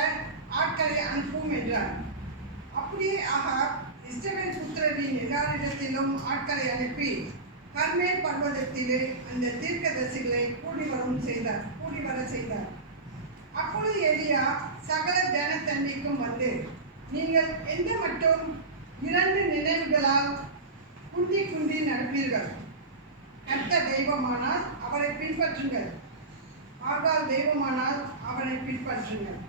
ஆட்களை அனுப்பும் என்றார். அப்படியே ஆகாப் இஸ்ரவேல் புத்திரரின் எல்லாரிடத்திலும் ஆட்களை அனுப்பி கர்மேல் பர்வதத்திலே அந்த தீர்க்கதரிசிகளை கூடி வர செய்தார். அப்பொழுது எலியா சகல ஜனத்தன்மைக்கும் வந்து, நீங்கள் எந்த மட்டும் 2 நினைவுகளால் குந்தி நடப்பீர்கள்? கர்த்தர் தெய்வமானால் அவரை பின்பற்றுங்கள், ஆகால் தெய்வமானால் அவனை பின்பற்றுங்கள்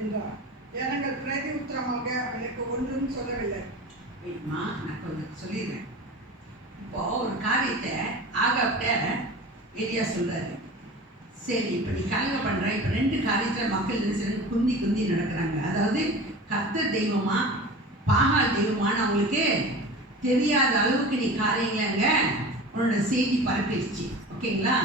என்றார். ஜனங்கள் பிரதி உத்தரமாக அவனுக்கு ஒன்றும் சொல்லவில்லை. நான் கொஞ்சம் சொல்லிடுறேன். இப்போ ஒரு காரியத்தை ஆகாப்ட ஏரியா சொல்றாரு, சரி இப்போ நீ கலங்க பண்ற, இப்போ 2 காரியத்தில் மக்கள் என்ன செய்யறாங்க, குந்தி குந்தி நடக்கிறாங்க. அதாவது கர்த்தர் தெய்வமா பாகால் தெய்வமான்னு அவங்களுக்கு தெரியாத அளவுக்கு நீ காரியங்களங்க உன்னோட செய்தி பரப்பிடுச்சு. ஓகேங்களா?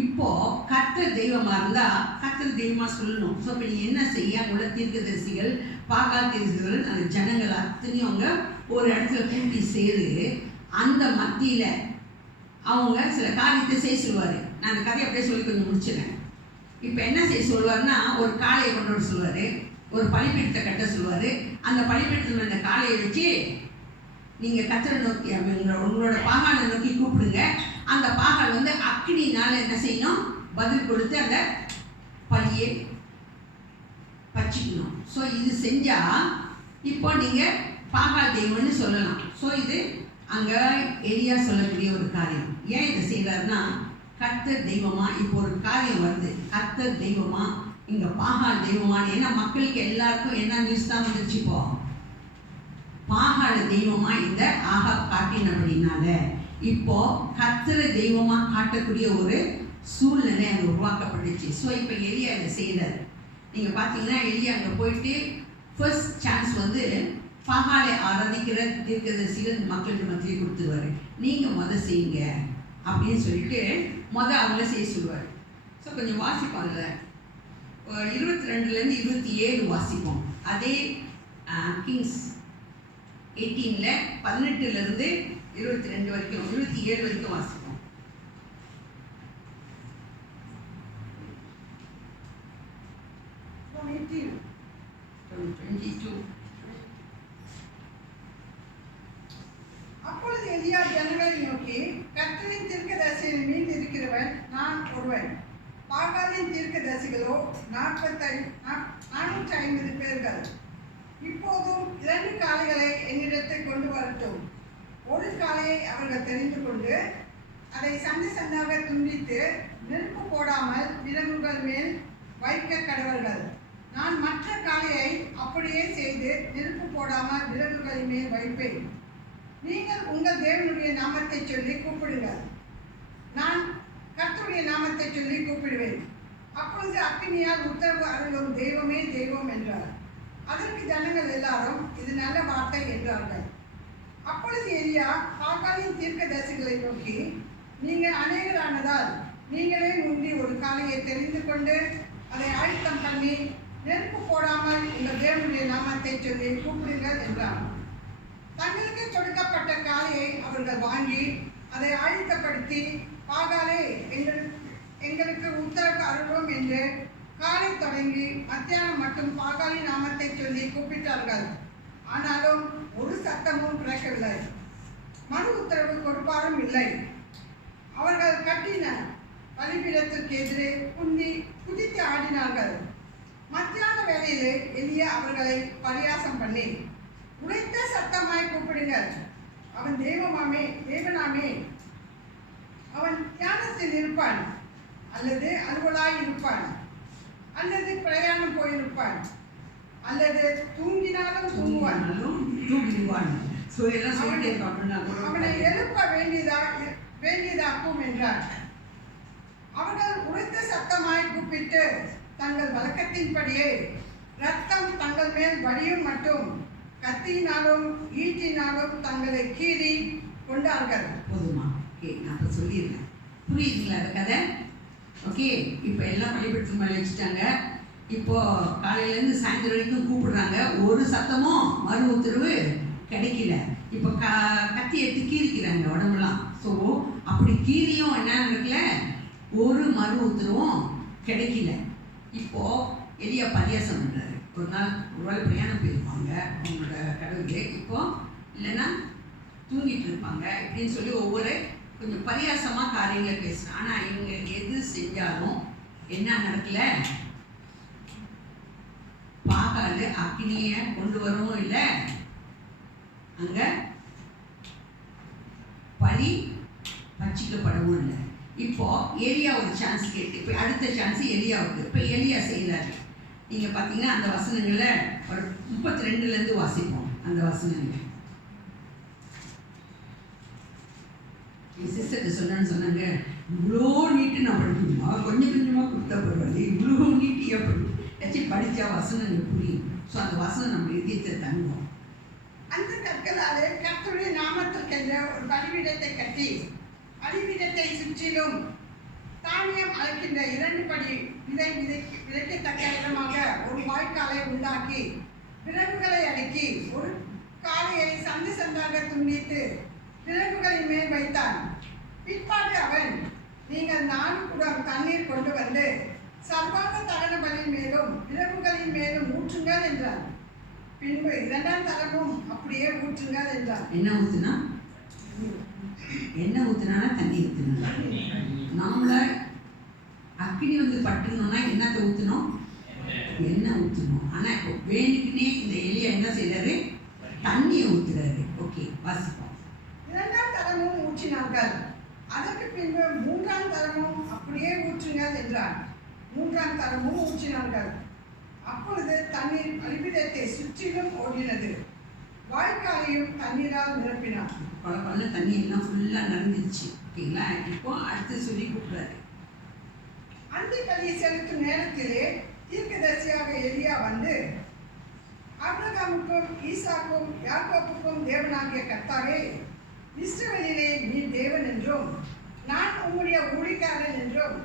இப்போ கர்த்தர் தெய்வமா இருந்தா கர்த்தர் தெய்வமா சொல்லணும். ஸோ இப்போ நீ என்ன செய்ய, உள்ள தீர்க்கதரிசிகள் பாகால் தீர்க்கதரிசிகள் அந்த ஜனங்கள் அத்தனையும் அவங்க ஒரு இடத்துல கூட்டி சேரு, அந்த மத்தியில அவங்க சில காரியத்தை செய்ய சொல்லுவார். நான் அந்த கதையை அப்படியே சொல்லி கொஞ்சம் முடிச்சிடறேன். இப்போ என்ன செய்ய சொல்லுவார்னா, ஒரு காளையை கொண்டு வர சொல்லுவார், ஒரு பலிபீடத்தை கட்ட சொல்லுவார். அந்த பலிபீடத்தில் அந்த காளையை வச்சு நீங்கள் கர்த்தரை நோக்கி உங்களோட பாகாலை நோக்கி கூப்பிடுங்க. அந்த பாகால் வந்து அக்னினால என்ன செய்யணும், பதில் கொடுத்து அந்த பலியை பச்சிக்கணும். ஸோ இது செஞ்சால் இப்போ நீங்கள் பாகால் தெய்வம்னு சொல்லலாம். ஸோ இது அங்கே எலியா சொல்லக்கூடிய ஒரு காரியம். ஏன் இதை செய்கிறாருன்னா, கர்த்தர் தெய்வமா இப்போ ஒரு காரியம் வருது, கர்த்தர் தெய்வமா இங்கே பாகால் தெய்வமானு. ஏன்னா மக்களுக்கு எல்லாருக்கும் என்ன நியூஸ் தான் வந்துருச்சு, இப்போ பாகால தெய்வமா இந்த ஆகாப் காட்டினபடினால இப்போ கர்த்தரை தெய்வமா காட்டக்கூடிய ஒரு சூழ்நிலை அங்கே உருவாக்கப்பட்டுச்சு. ஸோ இப்போ எலியா இதை செய்கிறார். நீங்கள் பார்த்தீங்கன்னா எலியா அங்கே போயிட்டு ஃபர்ஸ்ட் சான்ஸ் வந்து பாகாலை ஆராதிக்கிற தீர்க்கதரிசிகள் மக்களுக்கு மத்திய கொடுத்துருவார். நீங்கள் செய்யுங்க அப்படின்னு சொல்லிட்டு அவங்கள செய்ய சொல்லுவார். ஸோ கொஞ்சம் வாசிப்போம், அதில் 22 27 வாசிப்போம். அதே கிங்ஸ் 18 18 22 வரைக்கும் 27 வரைக்கும் வாசிப்போம். அப்பொழுது எலியா ஜனங்களை நோக்கி, கர்த்தரின் தீர்க்கதரிசியின் மீது இருக்கிறவன் நான் ஒருவன், பாகாலின் தீர்க்கதரிசிகளோ 450 பேர்கள். இப்போதும் 2 காளைகளை என்னிடத்தில் கொண்டு வரட்டும். ஒரு காளையை அவர்கள் தெரிந்து கொண்டு அதை சண்டை சண்டாக துண்டித்து நெருப்பு போடாமல் விலங்குகள் மேல் வைக்க கடவர்கள். நான் மற்ற காளையை அப்படியே செய்து நெருப்பு போடாமல் விலங்குகளின் மேல் வைப்பேன். நீங்கள் உங்கள் தேவனுடைய நாமத்தை சொல்லி கூப்பிடுங்கள். நான் கர்த்தருடைய நாமத்தை சொல்லி கூப்பிடுவேன். அப்பொழுது அக்கினியால் உத்தரவு அருளும் தெய்வமே தெய்வம் என்றார். அதற்கு ஜனங்கள் எல்லாரும் இது நல்ல வார்த்தை என்றார்கள். அப்பொழுது எலியா பாகாலின் தீர்க்கதரிசிகளை நோக்கி, நீங்கள் அநேகரானதால் நீங்களே முந்தி ஒரு காளையை தெரிந்து கொண்டு அதை ஆயத்தம் பண்ணி நெருப்பு போடாமல் உங்கள் தேவனுடைய நாமத்தை சொல்லி கூப்பிடுங்கள் என்றார். தங்களுக்கு கொடுக்கப்பட்ட காளையை அவர்கள் வாங்கி அதை ஆயத்தப்படுத்தி, பாகாலே எங்களுக்கு உத்தரவு அருளும் என்று காலை தொடங்கி மத்தியானம் மட்டும் பாகாலின் நாமத்தை சொல்லி கூப்பிட்டார்கள். ஆனாலும் ஒரு சத்தமும் பிறக்கவில்லை, மறு உத்தரவு கொடுப்பாரும் இல்லை. அவர்கள் கட்டின பலிபீடத்திற்கு எதிரே குதித்து ஆடினார்கள். மத்தியான வேளையிலே எலியா அவர்களை பரியாசம் பண்ணி, உழைத்த சத்தமாய் கூப்பிடுங்கள், அவன் தேவனாமே, அவன் தியானத்தில் இருப்பான், அல்லது அலுவலாய் இருப்பான், அல்லது பிரயாணம் போயிருப்பான், அல்லது தூங்கினாலும் தூங்குவான், அவனை எழுப்ப வேண்டியதாக்கும் என்றார். அவர்கள் உரைத்த சத்தமாய் கூப்பிட்டு தங்கள் வழக்கத்தின்படியே ரத்தம் தங்கள் மேல் வடியும் மட்டும் கத்தியினாலும் ஈட்டினாலும் தங்களை கீறி கொண்டார்கள். போதுமா? ஓகே, நான் இப்போ சொல்லிடுறேன், புரியுதுங்களா அந்த கதை? ஓகே, இப்போ எல்லாம் பள்ளிப்பட்டு மேலே வச்சுட்டாங்க. இப்போ காலையிலேருந்து சாயந்தரம் வரைக்கும் கூப்பிடுறாங்க, ஒரு சத்தமும் மறு உத்தரவு கிடைக்கல. இப்போ கத்தி எடுத்து கீறிக்கிறாங்க உடம்புலாம். ஸோ அப்படி கீரியும் என்ன நடக்கல, ஒரு மறு உத்தரவும் கிடைக்கல. இப்போ எலியா பரியாசம் பண்ணுறாரு. ஒரு நாள் ஒருவேளை பிரயாணம் போயிருப்பாங்க அவங்களோட கடவுளே, இப்போ இல்லைன்னா தூங்கிட்டு இருப்பாங்க இப்படின்னு சொல்லி ஒவ்வொரு கொஞ்சம் பரியாசமாக காரியங்களை பேசுகிறேன். ஆனால் இவங்க எது செஞ்சாலும் என்ன நடக்கல, பாகால் அக்னியை கொண்டு வரவும் இல்லை, அங்கே பலி பச்சிக்கப்படவும் இல்லை. இப்போ எலியா ஒரு சான்ஸ் கேட்டு, இப்போ அடுத்த சான்ஸ் எலியாவுக்கு. இப்போ எலியா செய்கிறாரு. நீங்கள் பார்த்தீங்கன்னா அந்த வசனங்களை ஒரு 32 வாசிப்போம். அந்த வசனங்கள் எஸ்தர்ட்ட சொன்னாங்க, இவ்வளோ நீட்டு நான் படிக்கணுமா, கொஞ்சம் கொஞ்சமாக கொடுத்தா பரவாயில்ல, இவ்வளோ நீட்டியாக படித்தா வசனங்கள் புரியும். ஸோ அந்த வசனம் நம்ம இதயத்தை தங்குவோம். அந்த கற்களாலே கர்த்தருடைய நாமத்திற்கென்ற ஒரு பலிபீடத்தை கட்டி பலிபீடத்தை சுற்றிலும் தானியம் அழைக்கின்ற 2 படி விதைக்கத்தக்க இடமாக ஒரு வாய்க்காலை உண்டாக்கி விறகுகளை அடுக்கி ஒரு காளையை சந்து சந்தாக துண்டித்து விறகுகளின் மேல் வைத்தான். பிற்பாடு அவன், நீங்கள் 4 குடம் தண்ணீர் கொண்டு வந்து சர்வாங்க தகன பலியின் மேலும் விறகுகளின் மேலும் ஊற்றுங்கள் என்றான். பின்பு 2ஆம் தரமும் அப்படியே ஊற்றுங்கள் என்றான். என்ன ஊற்றுனா தண்ணி ஊற்றணும். நாமள அக்கினி வந்து பட்டுனோம்னா என்னத்தை ஊற்றணும்? எண்ணெய் ஊற்றணும். ஆனால் இப்போ வேணுக்குன்னே இந்த எலியா என்ன செய்யறாரு? தண்ணியை ஊற்றுறாரு. ஓகே, வாசிப்போம். 2ஆம் தரமும் ஊற்றினார்கள். அதற்கு பின்பு 3ஆம் தரமும் அப்படியே ஊற்றுங்கள் என்றான். 3ஆம் தரமும் ஊற்றினார்கள். அப்பொழுது தண்ணீர் பலிபீடத்தை சுற்றிலும் ஓடினது. வாய்க்காலையும் தண்ணீரால் நிரப்பினார். பல தண்ணி எல்லாம் ஃபுல்லாக நடந்துச்சு. ஓகேங்களா? இப்போ அடுத்து சொல்லி கூப்பிடுறாரு. அந்தி பலி செலுத்தும் நேரத்திலே தீர்க்கதரிசியாக எலியா வந்து, ஆபிரகாமுக்கும் ஈசாக்கும் யாக்கோபுக்கும் தேவனாகிய கர்த்தாவே, இஸ்ரவேலிலே நீ தேவன் என்றும் நான் உம்முடைய ஊழியக்காரன் என்றும்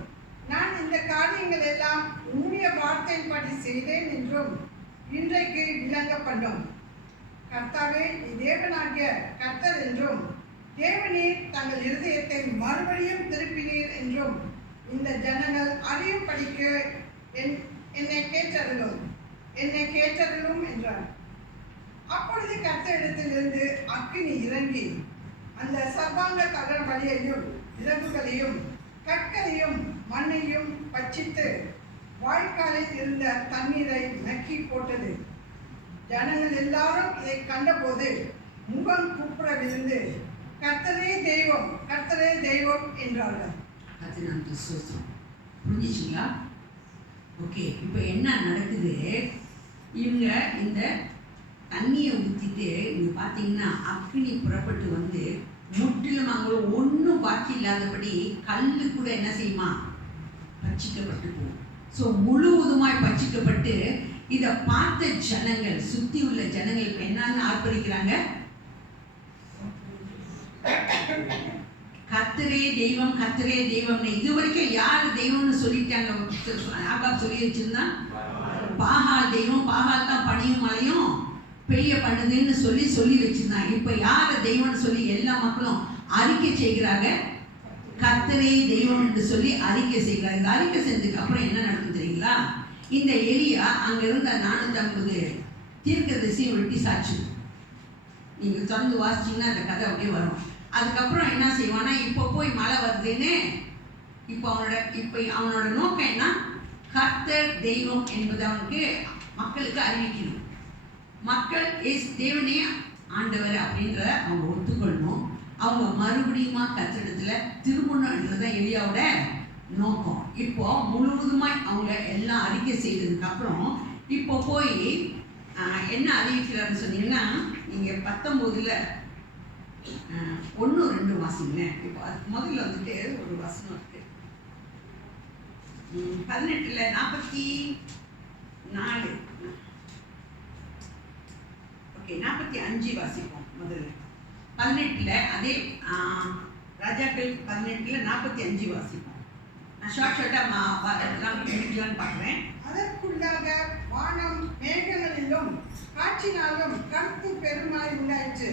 நான் இந்த காரியங்கள் எல்லாம் உம்முடைய வார்த்தையின்படி செய்தேன் என்றும் இன்றைக்கு விளங்க பண்ணும். கர்த்தாவே, நீ தேவனாகிய கர்த்தர் என்றும் தேவனீர் தங்கள் இருதயத்தை மறுபடியும் திருப்பினீர் என்றும் இந்த ஜனங்கள் அறியும்படிக்கு என்னை கேட்டருளும் என்றார். அப்பொழுது கர்த்தரிடத்திலிருந்து அக்கினி இறங்கி அந்த சர்வாங்க தகன பலியையும் விறகுகளையும் கற்களையும் மண்ணையும் பட்சித்து வாய்க்காலில் இருந்த தண்ணீரை நக்கி போட்டது. ஜனங்கள் எல்லாரும் இதை கண்டபோது முகம் குப்புற விழுந்து கர்த்தரே தெய்வம், கர்த்தரே தெய்வம் என்றார்கள். அது நம்ம சோத்திரம். புரிஞ்சிச்சிங்களா? ஓகே, இப்போ என்ன நடக்குது? இவங்க இந்த தண்ணியை ஊற்றிட்டு இங்கே பார்த்தீங்கன்னா அக்கினி புறப்பட்டு வந்து முற்றிலும் அங்கே ஒன்றும் பாக்கி இல்லாதபடி கல் கூட என்ன செய்யுமா? பட்சிக்கப்பட்டு போகும். ஸோ முழுவதுமாய் பட்சிக்கப்பட்டு இதை பார்த்த ஜனங்கள், சுற்றி உள்ள ஜனங்கள் இப்போ என்னன்னு ஆர்ப்பரிக்கிறாங்க? கர்த்தரே தெய்வம், கர்த்தரே தெய்வம்னு இது வரைக்கும் யார் தெய்வம்னு சொல்லிட்டாங்க? ஆகாப் சொல்லி வச்சிருந்தா பாகால் தெய்வம், பாகால் தான் பனியும் மழையும் பெய்ய பண்ணுதுன்னு சொல்லி வச்சிருந்தாங்க. இப்போ யார தெய்வம்னு சொல்லி எல்லா மக்களும் அறிக்கை செய்கிறாங்க. கர்த்தரே தெய்வம் என்று சொல்லி அறிக்கை செய்கிறாங்க. இந்த அறிக்கை செஞ்சதுக்கு அப்புறம் என்ன நடக்கும் தெரியுங்களா? இந்த எலியா அங்க இருந்த 450 தீர்க்கதரிசியை வெட்டி சாட்சி. நீங்க தொடர்ந்து வாசிச்சீங்கன்னா அந்த கதை அப்படியே வரும். அதுக்கப்புறம் என்ன செய்வானா, இப்போ போய் மழை வருதுன்னு இப்போ அவனோட நோக்கம் என்ன? கர்த்தர் தெய்வம் என்பது அவனுக்கு மக்களுக்கு அறிவிக்கணும். மக்கள் தேவனே ஆண்டவர் அப்படின்ற அவங்க ஒத்துக்கொள்ளணும். அவங்க மறுபடியுமா கர்த்தரிடத்துல திரும்பணும்ன்றதான் எலியாவோட நோக்கம். இப்போ முழுவதுமாய் அவங்க எல்லாம் அறிக்கை செய்ததுக்கு அப்புறம் இப்போ போய் என்ன அறிவிக்கிறாருன்னு சொன்னீங்கன்னா, நீங்க 19ல் 1-2 வாசிங்க. இப்போ அதுக்கு முதல்ல வந்துட்டு ஒரு வசனம் இருக்கு. 18ல் 44 ஓகே 45 வாசிப்போம். முதல்ல 18ல் அதே ராஜாக்கள் 18ல் 45 வாசிப்போம். நான் ஷார்ட்டாக முடிக்கலான்னு பார்க்குறேன். அதற்குள்ளாக வானம் மேகங்களிலும் காற்றினாலும் கருத்து பெருமழை உண்டாயிற்று.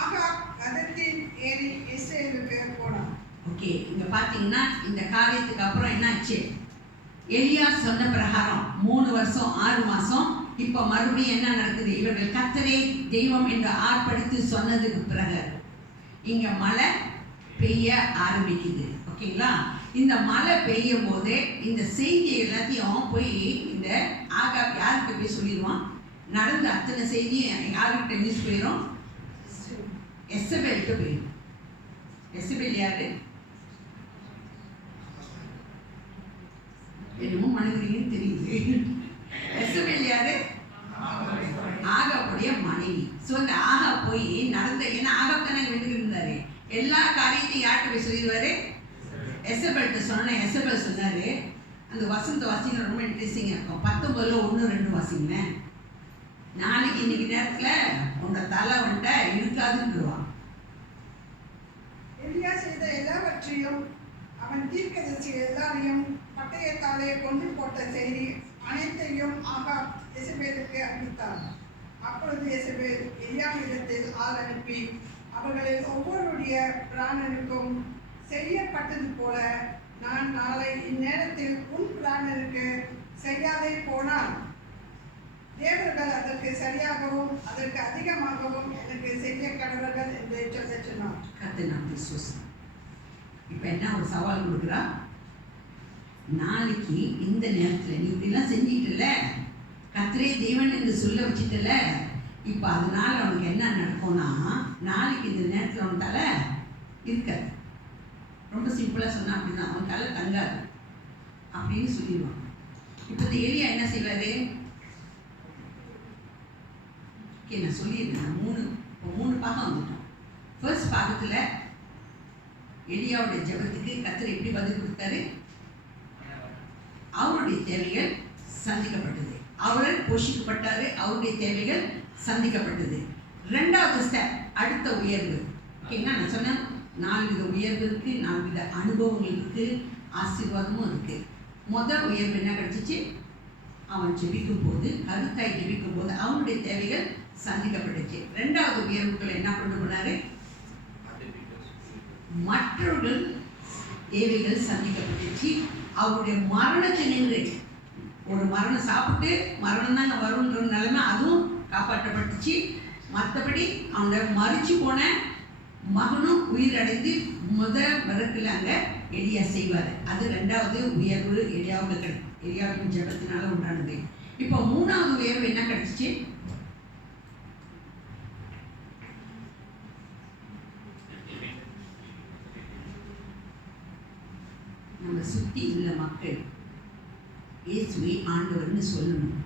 ஆகாப் ரதத்தில் ஏறி இஸ்ரவேலுக்கு போனான். ஓகே, இங்க பாத்தீங்கன்னா இந்த காரியத்துக்கு அப்புறம் என்னாச்சு? எலியா சொன்ன பிரகாரம் 3 வருஷம் 6 மாசம் இப்ப மறுபடியும் என்ன நடக்குது? இவர்கள் கர்த்தரே தெய்வம் என்று ஆர்ப்பரித்து சொன்னதுக்கு பிறகு இங்க மழை பெய்ய ஆரம்பிக்குது. ஓகேங்களா? இந்த மழை பெய்யும் போது இந்த செய்தி எல்லாத்தையும் போய் இந்த ஆகாப் யாருக்கு போய் சொல்லிடுவான்? நடந்த அத்தனை செய்தியும் யாருக்கிட்ட நியூஸ் போயிடும்? எசபேல்கிட்ட போயிடும். எசபேல் யாரு? என்னமோ மனிதர்களையும் தெரியுது. எசபேல் யாரு? ஆகாப்புடைய மனைவி. ஸோ இந்த ஆகா போய் நடந்த, ஏன்னா ஆகாப் தானே வேண்டிட்டு இருந்தாரு, எல்லா காரியத்தையும் யார்கிட்ட போய் சொல்லிடுவாரு? எசபெல்கிட்ட சொன்ன. எசபெல் சொன்னாரு, அந்த வசந்த வாசிங்க ரொம்ப இன்ட்ரெஸ்டிங்காக இருக்கும். 19:1-2 வாசிங்க. நாளைக்கு இன்னைக்கு நேரத்தில் உன்னோட தலை வந்துட்ட இருக்காதுன்னுருவான். எலியா செய்த எல்லாவற்றையும் அவன் தீர்க்கதரிசி எல்லாரையும் பட்டயத்தாலே கொண்டு போட்ட செய்தி அனைத்தையும் ஆகாப் எசபேலுக்கு அறிவித்தான். அப்பொழுது எசபேல் எலியாவிடத்தில் ஆள் அனுப்பி அவர்களில் ஒவ்வொருடைய பிராணனுக்கும் செய்யப்பட்டது போல நான் நாளை இந்நேரத்தில் உன் பிராணனுக்கு செய்யாதே போனால் தேவர்கள் அதற்கு சரியாகவும் அதற்கு அதிகமாகவும் எனக்கு செய்ய கடவர்கள் என்று சொல்ல சொன்னார். இப்போ என்ன ஒரு சவால் கொடுக்குறா? நாளைக்கு இந்த நேரத்தில் நீ இப்படிலாம் செஞ்சிட்டல, கர்த்தரே தேவன் என்று சொல்ல வச்சிட்டல, இப்போ அதனால அவனுக்கு என்ன நடக்கும்னா நாளைக்கு இந்த நேரத்தில் அவன் தலை இருக்காது. ரொம்ப சிம்பிளாக சொன்னா அப்படின்னா அவன் தலை தங்காது அப்படின்னு சொல்லிடுவான். இப்போ இந்த எலியா என்ன செய்வாரு? நான் சொல்லியிருந்தேன், மூணு பாகம் வந்துட்டோம். ஃபர்ஸ்ட் பாகத்தில் எலியாவுடைய ஜெபத்துக்கு கர்த்தர் எப்படி பதில் கொடுத்தாரு? அவருடைய தேவைகள் சந்திக்கப்பட்டது. அவர் போஷிக்கப்பட்டாரு, அவருடைய தேவைகள் சந்திக்கப்பட்டது. ரெண்டாவது ஸ்டெப், அடுத்த உயர்வு. ஓகேங்களா? நான் சொன்னேன் 4 வித உயர்வு இருக்கு, 4 வித அனுபவங்கள் இருக்கு, ஆசீர்வாதமும் இருக்கு. முதல் உயர்வு என்ன கிடைச்சிச்சு? அவன் ஜெபிக்கும் போது, கருத்தாய் ஜெபிக்கும் போது அவனுடைய தேவைகள் சந்திக்கப்பட்டுச்சு. ரெண்டாவது உயர்வுக்குள்ள என்ன கொண்டு போனாரு? மற்றவர்கள் தேவைகள் சந்திக்கப்பட்டுச்சு. அவருடைய மரணத்தை நின்று, ஒரு மரணம் சாப்பிட்டு மரணம் தாங்க வரும்ன்ற நிலைமை அதுவும் காப்பாற்றப்பட்டுச்சு. மற்றபடி அவனை மறிச்சு போன மகனும் உயிரடைந்து மிரக்கல் அங்கே எலியா செய்வார். அது ரெண்டாவது உயர்வு எலியாவின் ஜெபத்தினால உண்டானது. இப்போ மூணாவது உயர்வு என்ன கிடைச்சிச்சு? நம்ம சுற்றி உள்ள மக்கள் இயேசுவை ஆண்டவர்னு சொல்லணும்.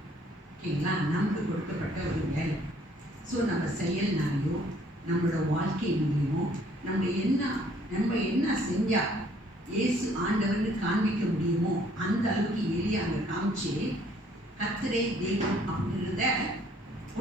ஓகேங்களா? நமக்கு கொடுக்கப்பட்ட ஒரு வேலை. ஸோ நம்ம செயல்னாலையோ நம்மளோட வாழ்க்கையிலையோ நம்ம என்ன செஞ்சால் இயேசு ஆண்டவர்னு காண்பிக்க முடியுமோ அந்த அளவுக்கு எலியா அங்கே காமிச்சு கர்த்தரே தெய்வம் அப்படின்றத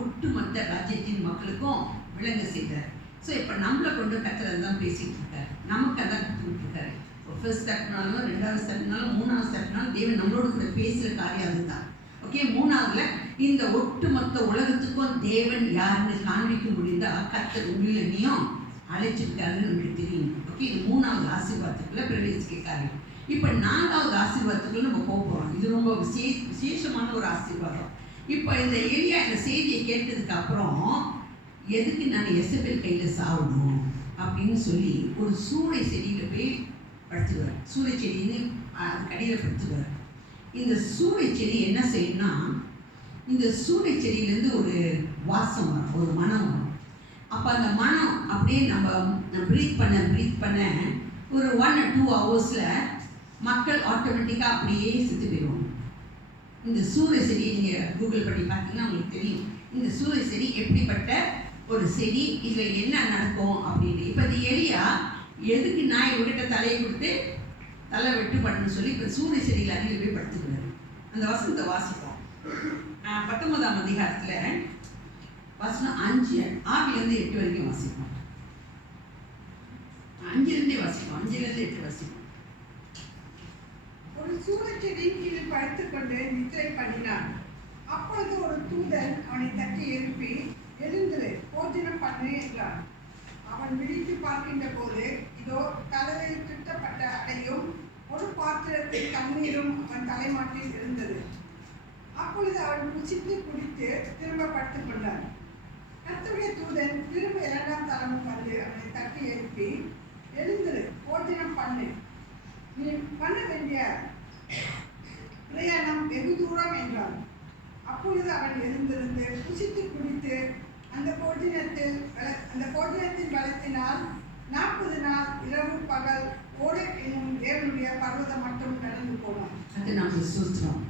ஒட்டுமொத்த ராஜ்யத்தின் மக்களுக்கும் விளங்க செய்தார். ஸோ இப்போ நம்மளை கொண்டு கர்த்தரை தான் பேசிகிட்டு இருக்காரு, நமக்கு அதான் கொடுத்துட்டு இருக்காரு. ஃபர்ஸ்ட் ஸ்டெப்னாலும், ரெண்டாவது ஸ்டெப்னாலும், மூணாவது ஸ்டெப்னாலும் தேவன் நம்மளோட கூட பேசுகிற காரியம் அதுதான். ஓகே, மூணாவதுல இந்த ஒட்டுமொத்த உலகத்துக்கும் தேவன் யாருன்னு காண்பிக்க முடிந்தா கர்த்தர் உங்களையும் அழைச்சிருக்காருன்னு நமக்கு தெரியும். ஓகே, இது மூணாவது ஆசீர்வாதத்துக்குள்ள பிரவேசிக்க காரியம். இப்போ 4வது ஆசீர்வாதத்துக்குள்ள நம்ம போகிறோம். இது ரொம்ப விசேஷமான ஒரு ஆசீர்வாதம். இப்போ இந்த எலியா இந்த செய்தியை கேட்டதுக்கு அப்புறம் எதுக்கு நான் எசபேல் கையில் சாகணும் அப்படின்னு சொல்லி ஒரு சூளை செடியில் போய் படுத்துவார். சூளை செடின்னு அது கடியில் படுத்துவார். இந்த சூளை செடி என்ன செய்யணும்னா, இந்த சூளை செடியிலேருந்து ஒரு வாசம் வரும், ஒரு மனம் வரும். அப்போ அந்த மனம் அப்படியே நம்ம ப்ரீத் பண்ண ஒரு 1 or 2 ஹவர்ஸில் மக்கள் ஆட்டோமேட்டிக்காக அப்படியே செத்து போயிடுவாங்க. இந்த சூளை செடியை நீங்கள் கூகுள் பண்ணி பார்த்தீங்கன்னா உங்களுக்கு தெரியும். இந்த சூளை செடி எப்படிப்பட்ட ஒரு செடி, இதில் என்ன நடக்கும் அப்படின்னு. இப்போ இந்த எலியா எதுக்கு நான் இவகிட்ட தலையை கொடுத்து தலை வெட்டு பண்ணணும்னு சொல்லி இப்போ சூளை செடியில் அருகில் போய் படுத்துக்கிறாரு. அந்த வசனத்தை வாசிப்போம். 19ஆம் அதிகாரத்தில் வசனம் 5-6 வரைக்கும் வாசிப்போம். 5 வாசிப்போம், 5-8 வாசிப்போம். ஒரு சூழச்செடியின் கீழ் படுத்துக்கொண்டு நித்திரை பண்ணினான். அப்பொழுது ஒரு தூதன் அவனை தட்டி எழுப்பி, எழுந்திரு, போஜனம் பண்ணு என்றான். அவன் விழித்து பார்க்கின்ற போது இதோ தலையில் சுட்டப்பட்ட அடையும் ஒரு பாத்திரத்தில் தண்ணீரும் அவன் தலைமாட்டில் இருந்தது. அப்பொழுது அவன் புசித்து குடித்து திரும்ப படுத்துக் கொண்டான். கர்த்தருடைய தூதன் திரும்ப 2ஆம் தரமும் வந்து அவனை தட்டி எழுப்பி, எழுந்திரு, போஜனம் பண்ணு, நீ பண்ண வேண்டிய பிரயாணம் வெகு தூரம் என்றான். அப்பொழுது அவன் எழுந்திருந்து புசித்து குடித்து அந்த போஜனத்தின் பலத்தினால் 40 நாள் இரவு பகல் ஓட என்னும் தேவனுடைய பர்வதம் மட்டும் நடந்து போனான். அது நம்ம சூத்திரம்.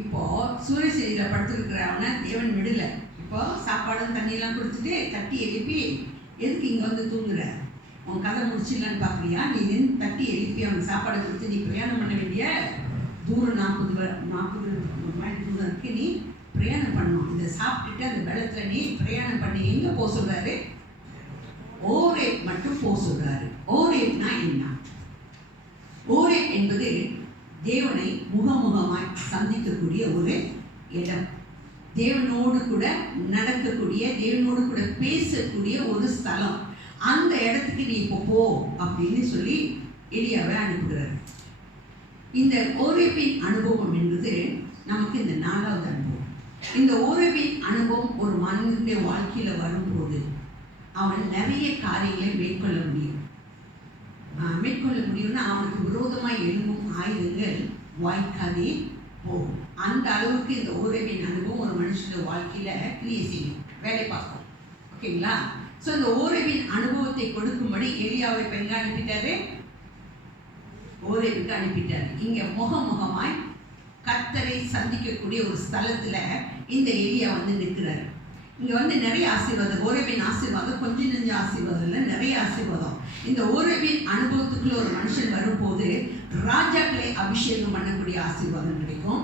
இப்போ சூரிய செடியில் படுத்துருக்கிறவனை தேவன் விடலை. இப்போ சாப்பாடும் தண்ணியெல்லாம் கொடுத்துட்டு தட்டி எழுப்பி, எதுக்கு இங்கே வந்து தூங்குற, உன் கதை முடிச்சிடலான்னு பார்க்குறியா? நீ நின்று தட்டி எழுப்பி அவனுக்கு சாப்பாடை கொடுத்து நீ பிரயாணம் பண்ண வேண்டிய தூரம் 40 மைல் தூரம் இருக்கு. நீ பிரயாணம் பண்ணணும். இதை சாப்பிட்டுட்டு அந்த வெள்ளத்தில் நீ பிரயாணம் பண்ணி எங்கே போக சொல்கிறாரு? ஓரேப் மட்டும் போக சொல்கிறாரு. ஓரேப்னா என்ன? ஓரேப் என்பது தேவனை முகமுகமாய் சந்திக்கக்கூடிய ஒரு இடம். தேவனோடு கூட நடக்கக்கூடிய, தேவனோடு கூட பேசக்கூடிய ஒரு ஸ்தலம். அந்த இடத்துக்கு நீ இப்போ போ அப்படின்னு சொல்லி எலியாவை அனுப்புகிறார். இந்த ஓரேபின் அனுபவம் என்பது நமக்கு இந்த 4வது அனுபவம். இந்த ஓரேபின் அனுபவம் ஒரு மனிதனுடைய வாழ்க்கையில் வரும்போது அவன் நிறைய காரியங்களை மேற்கொள்ள முடியும்னா அவனுக்கு விரோதமாக எழும்பும் ஆயுதங்கள் வாய்க்காதே போகும். அந்த அளவுக்கு இந்த ஓரேபின் அனுபவம் ஒரு மனுஷனுடைய வாழ்க்கையில் கிரியை செய்யும், வேலை பார்க்கும். ஓகேங்களா? ஸோ இந்த ஓரேபின் அனுபவத்தை கொடுக்கும்படி எலியாவை எங்க அனுப்பிட்டாரு? ஓரேபுக்கு அனுப்பிட்டாரு. இங்கே முகமுகமாய் கர்த்தரை சந்திக்கக்கூடிய ஒரு ஸ்தலத்தில் இந்த எலியா வந்து நிற்கிறாரு. இங்கே வந்து நிறைய ஆசீர்வாதம். ஓரேபின் ஆசீர்வாதம் கொஞ்சம் நெஞ்ச ஆசீர்வாதம் இல்லை, நிறைய ஆசீர்வாதம். இந்த ஓரேபின் அனுபவத்துக்குள்ள ஒரு மனுஷன் வரும்போது ராஜாக்களை அபிஷேகம் பண்ணக்கூடிய ஆசீர்வாதம் கிடைக்கும்.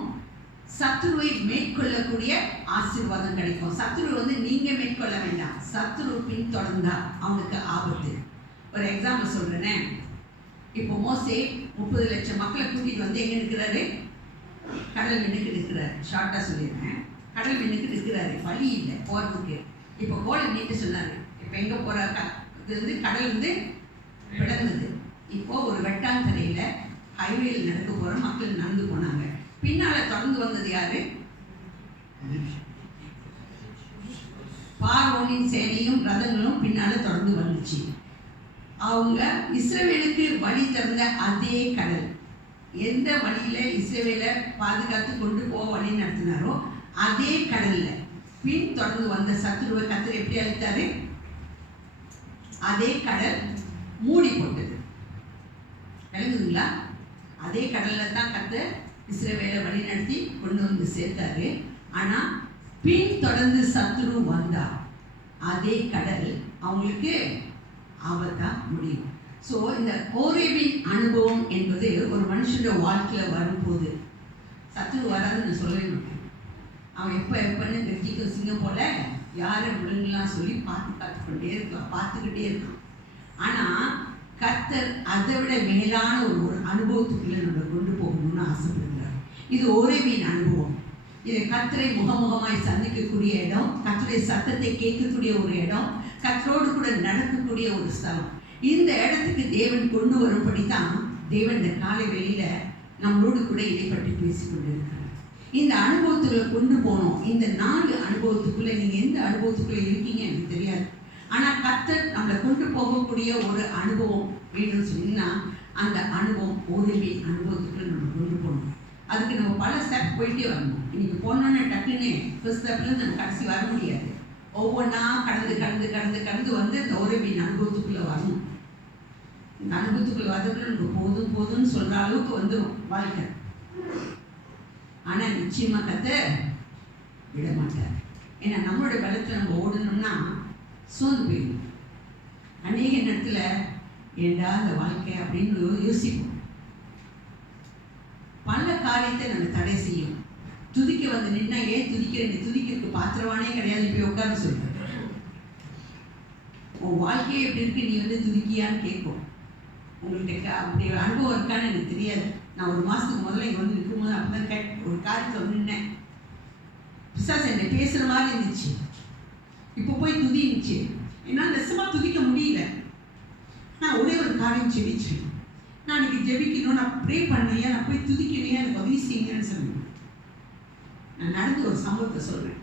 சத்துருவை மேற்கொள்ளக்கூடிய ஆசீர்வாதம் கிடைக்கும். சத்துரு வந்து நீங்க மேற்கொள்ள வேண்டாம், சத்துரு பின்தொடர்ந்தா அவனுக்கு ஆபத்து. ஒரு எக்ஸாம்பிள் சொல்றேனே, இப்போ மோசே 30 லட்சம் மக்களை கூட்டிட்டு வந்து எங்க நிற்கிறாரு? கடல் மின்னுக்கு நிற்கிறாரு. ஷார்ட்டா சொல்லிடுறேன், கடல் மின்னுக்கு நிற்கிறாரு. வழி இல்லை போறதுக்கு. இப்போ கோலை நீட்டு சொன்னாரு. இப்போ எங்க போற? இது வந்து கடல் வந்து பிளந்தது. இப்போ ஒரு வெட்டாந்தரையில ஹைவேல நடக்க போற மக்கள் நடந்து போனாங்க. பின்னால தொடர்ந்து வந்தது யாரு? பார்வோனின் சேனையும் ரதங்களும் பின்னால தொடர்ந்து வந்துச்சு. அவங்க இஸ்ரவேலுக்கு வழி திறந்த அதே கடல், எந்த வழியில இஸ்ரவேலை பாதுகாத்து கொண்டு போக வழி நடத்தினாரோ அதே கடல்ல பின் தொடர்ந்து வந்த சத்துருவை கர்த்தர் எப்படி அழித்தாரு? அதே கடல் மூடி போட்டது. விளங்குதுங்களா? அதே கடல்ல தான் கர்த்தர் இஸ்ரவேலை வழி நடத்தி கொண்டு வந்து சேர்த்தாரு. ஆனா பின் தொடர்ந்து சத்துரு வந்தா அதே கடல் அவங்களுக்கு ஆபத்தா முடியும். ஸோ இந்த ஓரேபின் அனுபவம் என்பது ஒரு மனுஷனுடைய வாழ்க்கையில் வரும்போது சத்துரு வராதுன்னு சொல்லவே மாட்டேன். அவன் எப்பன்னு கட்டிக்கும் சிங்கம் போல யாரை விழுங்கலாம் சொல்லி பார்த்துக்கிட்டே இருக்கான். ஆனால் கர்த்தர் அதை விட மேலான ஒரு அனுபவத்துக்குள்ளே நம்மளை கொண்டு போகணும்னு ஆசைப்படுகிறார். இது ஓரேபின் அனுபவம். இது கர்த்தரை முகமுகமாய் சந்திக்கக்கூடிய இடம், கர்த்தருடைய சத்தத்தை கேட்கக்கூடிய ஒரு இடம், கர்த்தரோடு கூட நடக்கக்கூடிய ஒரு ஸ்தலம். இந்த இடத்துக்கு தேவன் கொண்டு வரும்படி தான் தேவன் இந்த காலை வெளியில நம்மளோடு கூட இதை பற்றி பேசிக்கொண்டிருக்கிறார். இந்த அனுபவத்துக்குள்ள கொண்டு போனோம். இந்த 4 அனுபவத்துக்குள்ள நீங்க எந்த அனுபவத்துக்குள்ள இருக்கீங்க எனக்கு தெரியாது. ஆனா கர்த்தர் நம்மளை கொண்டு போகக்கூடிய ஒரு அனுபவம் வேணும்னு சொன்னா அந்த அனுபவம் ஓரேபின் அனுபவத்துக்குள்ள நம்ம கொண்டு போகணும். அதுக்கு நம்ம பல ஸ்டெப் போயிட்டே வரணும். இன்னைக்கு போனோன்னு டக்குன்னு ஃபர்ஸ்ட் ஸ்டெப்ல நம்ம கடைசி வர முடியாது. ஒவ்வொன்றா கடந்து வந்து இந்த ஓரேபின் அனுபவத்துக்குள்ள வரணும். இந்த அனுபவத்துக்குள்ள வரதுக்குள்ள நமக்கு போதும்னு சொல்ற அளவுக்கு வந்துடும் வாழ்க்கை. ஆனா நிச்சயமா கர்த்தர் விட மாட்டார். ஏன்னா நம்மளுடைய பலத்தில் நம்ம ஓடணும்னா சோர்ந்து போயிடும். அநேக நேரத்துல ஏண்டா இந்த வாழ்க்கை அப்படின்னு யோசிப்போம். பல காரியத்தை நம்ம தடை செய்யும். துதிக்க வந்து நின்னா ஏன் துதிக்கிறேன், துதிக்கிறதுக்கு பாத்திரவானே கிடையாது, போய் உட்கார்ந்து சொல்றேன். உன் வாழ்க்கையே எப்படி இருக்கு, நீ வந்து துதிக்கியான்னு கேட்கும். உங்கள்கிட்ட அப்படி அனுபவம் இருக்கான்னு எனக்கு தெரியாது. நான் 1 மாசத்துக்கு முதல்ல இங்கே வந்து நிற்கும்போது அப்பதான் ஒரு காரியத்தை வந்து நின்னேன். பிசாசு என்னை பேசுற மாதிரி இருந்துச்சு. இப்போ போய் துதி இருந்துச்சு. என்னால் நெசமா துதிக்க முடியல. நான் ஒரே ஒரு காரியம் ஜெபிச்சேன். நான் இன்னைக்கு ஜெபிக்கணும், நான் ப்ரே பண்ணலையா, நான் போய் துதிக்கலையா, எனக்கு உதவி செய்யுங்கன்னு சொன்னேன். நான் நடந்து ஒரு சம்பவத்தை சொல்றேன்.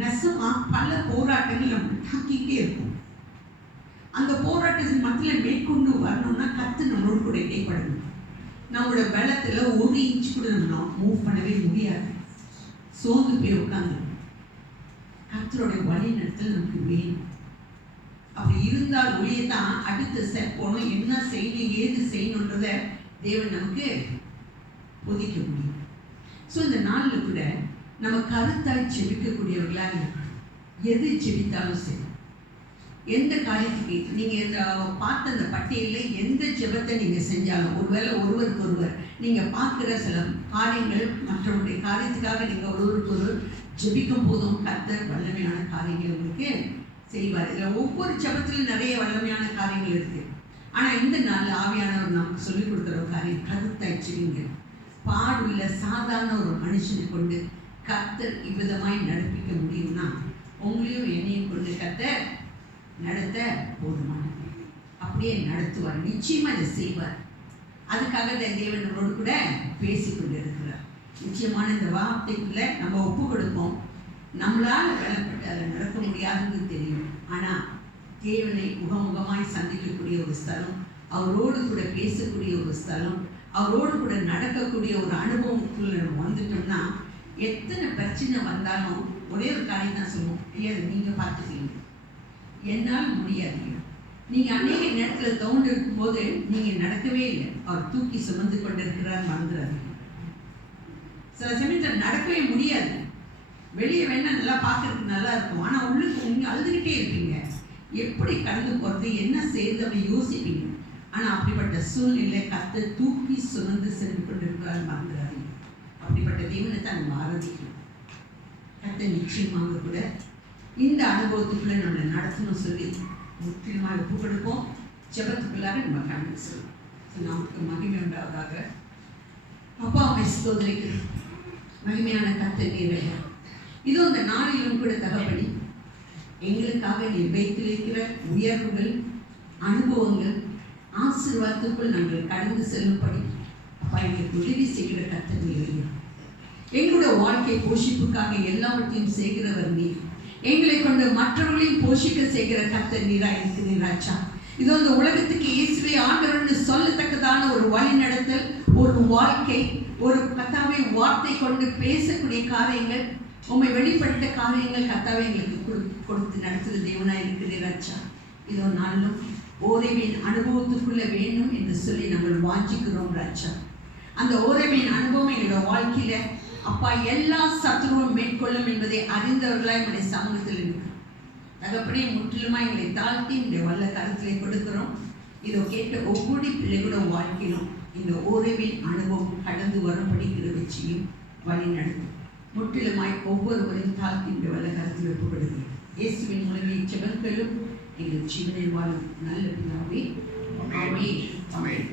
நெசமா பல போராட்டங்கள் நம்ம தாக்கிக்கிட்டே இருக்கும். அந்த போராட்டத்தின் மத்தியில் மேற்கொண்டு வரணும்னா கர்த்தர் நம்மளோடு கூட இடைப்படணும். நம்மளோட பலத்துல 1 இன்ச் கூட நம்ம மூவ் பண்ணவே முடியாது. சோர்ந்து போய் உட்காந்து கர்த்தருடைய வழி நடத்தல் நமக்கு வேணும். அப்படி இருந்தால் ஒளியை தான் அடுத்த ஸ்டெப் போகணும். என்ன செய்யணும், ஏது செய்யணுன்றத தேவன் நமக்கு போதிக்க முடியும். ஸோ இந்த நாளில் கூட நம்ம கருத்தாய் செபிக்கக்கூடியவர்களாக இருக்கணும். எது செபித்தாலும் சரி, எந்த காரியத்துக்கு நீங்கள் இந்த பார்த்த அந்த பட்டியலில் எந்த ஜெபத்தை நீங்கள் செஞ்சாலும், ஒருவேளை ஒருவருக்கு ஒருவர் நீங்கள் பார்க்குற சில காரியங்கள், மற்றவருடைய காரியத்துக்காக நீங்கள் ஒருவருக்கு ஒருவர் ஜெபிக்கும் போதும் கர்த்தர் வல்லமையான காரியங்கள் உங்களுக்கு செய்வார். இதில் ஒவ்வொரு ஜெபத்திலும் நிறைய வல்லமையான காரியங்கள் இருக்குது. ஆனால் இந்த நாள் ஆவியானவர் நமக்கு சொல்லிக் கொடுக்குற ஒரு காரியம், கருத்தாய்ச்சிங்க. பாடுள்ள சாதாரண ஒரு மனுஷனை கொண்டு கர்த்தர் இவ்விதமாய் நடப்பிக்க முடியும்னா உங்களையும் என்னையும் கொண்டு கர்த்தர் நடத்த போதுமானது. அப்படியே நடத்துவார், நிச்சயமாக அதை செய்வார். அதுக்காக தேவன் நம்மளோடு கூட பேசிக்கொண்டு இருக்கிறார். நிச்சயமான இந்த வார்த்தைக்குள்ள நம்ம ஒப்பு கொடுப்போம். நம்மளால் வேலைப்பட்டு அதில் நடக்க முடியாதுன்னு தெரியும். ஆனால் தேவனை முகமுகமாய் சந்திக்கக்கூடிய ஒரு ஸ்தலம், அவரோடு கூட பேசக்கூடிய ஒரு ஸ்தலம், அவரோடு கூட நடக்கக்கூடிய ஒரு அனுபவத்துக்குள்ள நம்ம வந்துட்டோம்னா எத்தனை பிரச்சனை வந்தாலும் ஒரே ஒரு காரியம் தான் சொல்லுவோம், ஐயா நீங்கள் பார்த்துக்கீங்க, என்னால் முடியாது. நீங்கள் அநேக நேரத்தில் தோண்டு இருக்கும்போது நீங்கள் நடக்கவே இல்லை, அவர் தூக்கி சுமந்து கொண்டிருக்கிறார், மறந்துடாதீங்க. சில சமயத்தில் நடக்கவே முடியாது. வெளியே வேணா நல்லா பார்க்கறதுக்கு நல்லா இருக்கும், ஆனால் உள்ளுக்கு நீங்கள் அழுதுகிட்டே இருப்பீங்க. எப்படி கடந்து போகிறது, என்ன செய்யறது அப்படி யோசிப்பீங்க. ஆனால் அப்படிப்பட்ட சூழ்நிலை கர்த்தர் தூக்கி சுமந்து சென்று கொண்டிருக்கிறார், மறந்துடாதீங்க. அப்படிப்பட்ட தேவனை தான் நம்ம ஆராதிக்கணும். கர்த்தர் நிச்சயமாக கூட இந்த அனுபவத்துக்குள்ளே நம்மளை நடத்தணும் சொல்லி முற்றிலுமாக ஒப்பு கொடுப்போம். ஜெபத்துக்குள்ளாக நம்ம கண்டு சொல்லுவோம். நமக்கு மகிமை உண்டாவதாக. அப்பா அம்மை ஸ்தோத்திரிக்கிறோம். மகிமையான கர்த்தர் நீரே, இதோ இந்த நாளிலும் கூட தகப்படி எங்களுக்காக நீர் வைத்திருக்கிற உயர்வுகள், அனுபவங்கள், ஆசீர்வாதத்துக்குள் நாங்கள் கடந்து செல்லும்படி அப்பா எங்களுக்கு உதவி செய்கிற கர்த்தர் நீர். எங்களுடைய வாழ்க்கை போஷிப்புக்காக எல்லாவற்றையும் செய்கிறவர் நீர். எங்களை கொண்டு மற்றவர்களையும் போஷிக்க செய்கிற கர்த்தர் நீரா இருக்கிறீராச்சா. இது அந்த உலகத்துக்கு இயேசுவை ஆண்டவர்னு சொல்லத்தக்கதான ஒரு வழி நடத்தல், ஒரு வாழ்க்கை, ஒரு கர்த்தாவை வார்த்தை கொண்டு பேசக்கூடிய காரியங்கள், உண்மை வெளிப்பட்ட காரியங்கள் கர்த்தாவை எங்களுக்கு கொடுத்து நடத்துகிற தேவனாய் இருக்கிறீராச்சா. இதோ நாளும் ஓரேபின் அனுபவத்துக்குள்ள வேணும் என்று சொல்லி நாங்கள் வாஞ்சிக்கிறோம் ராஜா. அந்த ஓரேபின் அனுபவம் எங்களோட வாழ்க்கையில அப்பா எல்லா சத்துருவும் மேற்கொள்ளும் என்பதை அறிந்தவர்களாக எங்களுடைய சமூகத்தில் இருக்கு. தகப்படி முற்றிலுமா எங்களை தாழ்த்தி இந்த வல்ல கருத்திலே கொடுக்கிறோம். இதோ கேட்ட ஒவ்வொரு பிள்ளைகளோட வாழ்க்கையிலும் இந்த ஓரேபின் அனுபவம் கடந்து வரும்படி கிருபையும் வழி நடத்தும். முற்றிலுமாய் ஒவ்வொருவரையும் தாழ்த்தி இந்த வல்ல கருத்தில் ஒப்புக்கொடுக்கிறோம். இயேசுவின் மூலமே ஜெபங்களும் எங்கள் ஜீவனில் வாழும் நல்ல பிதாவே. ஆமென்.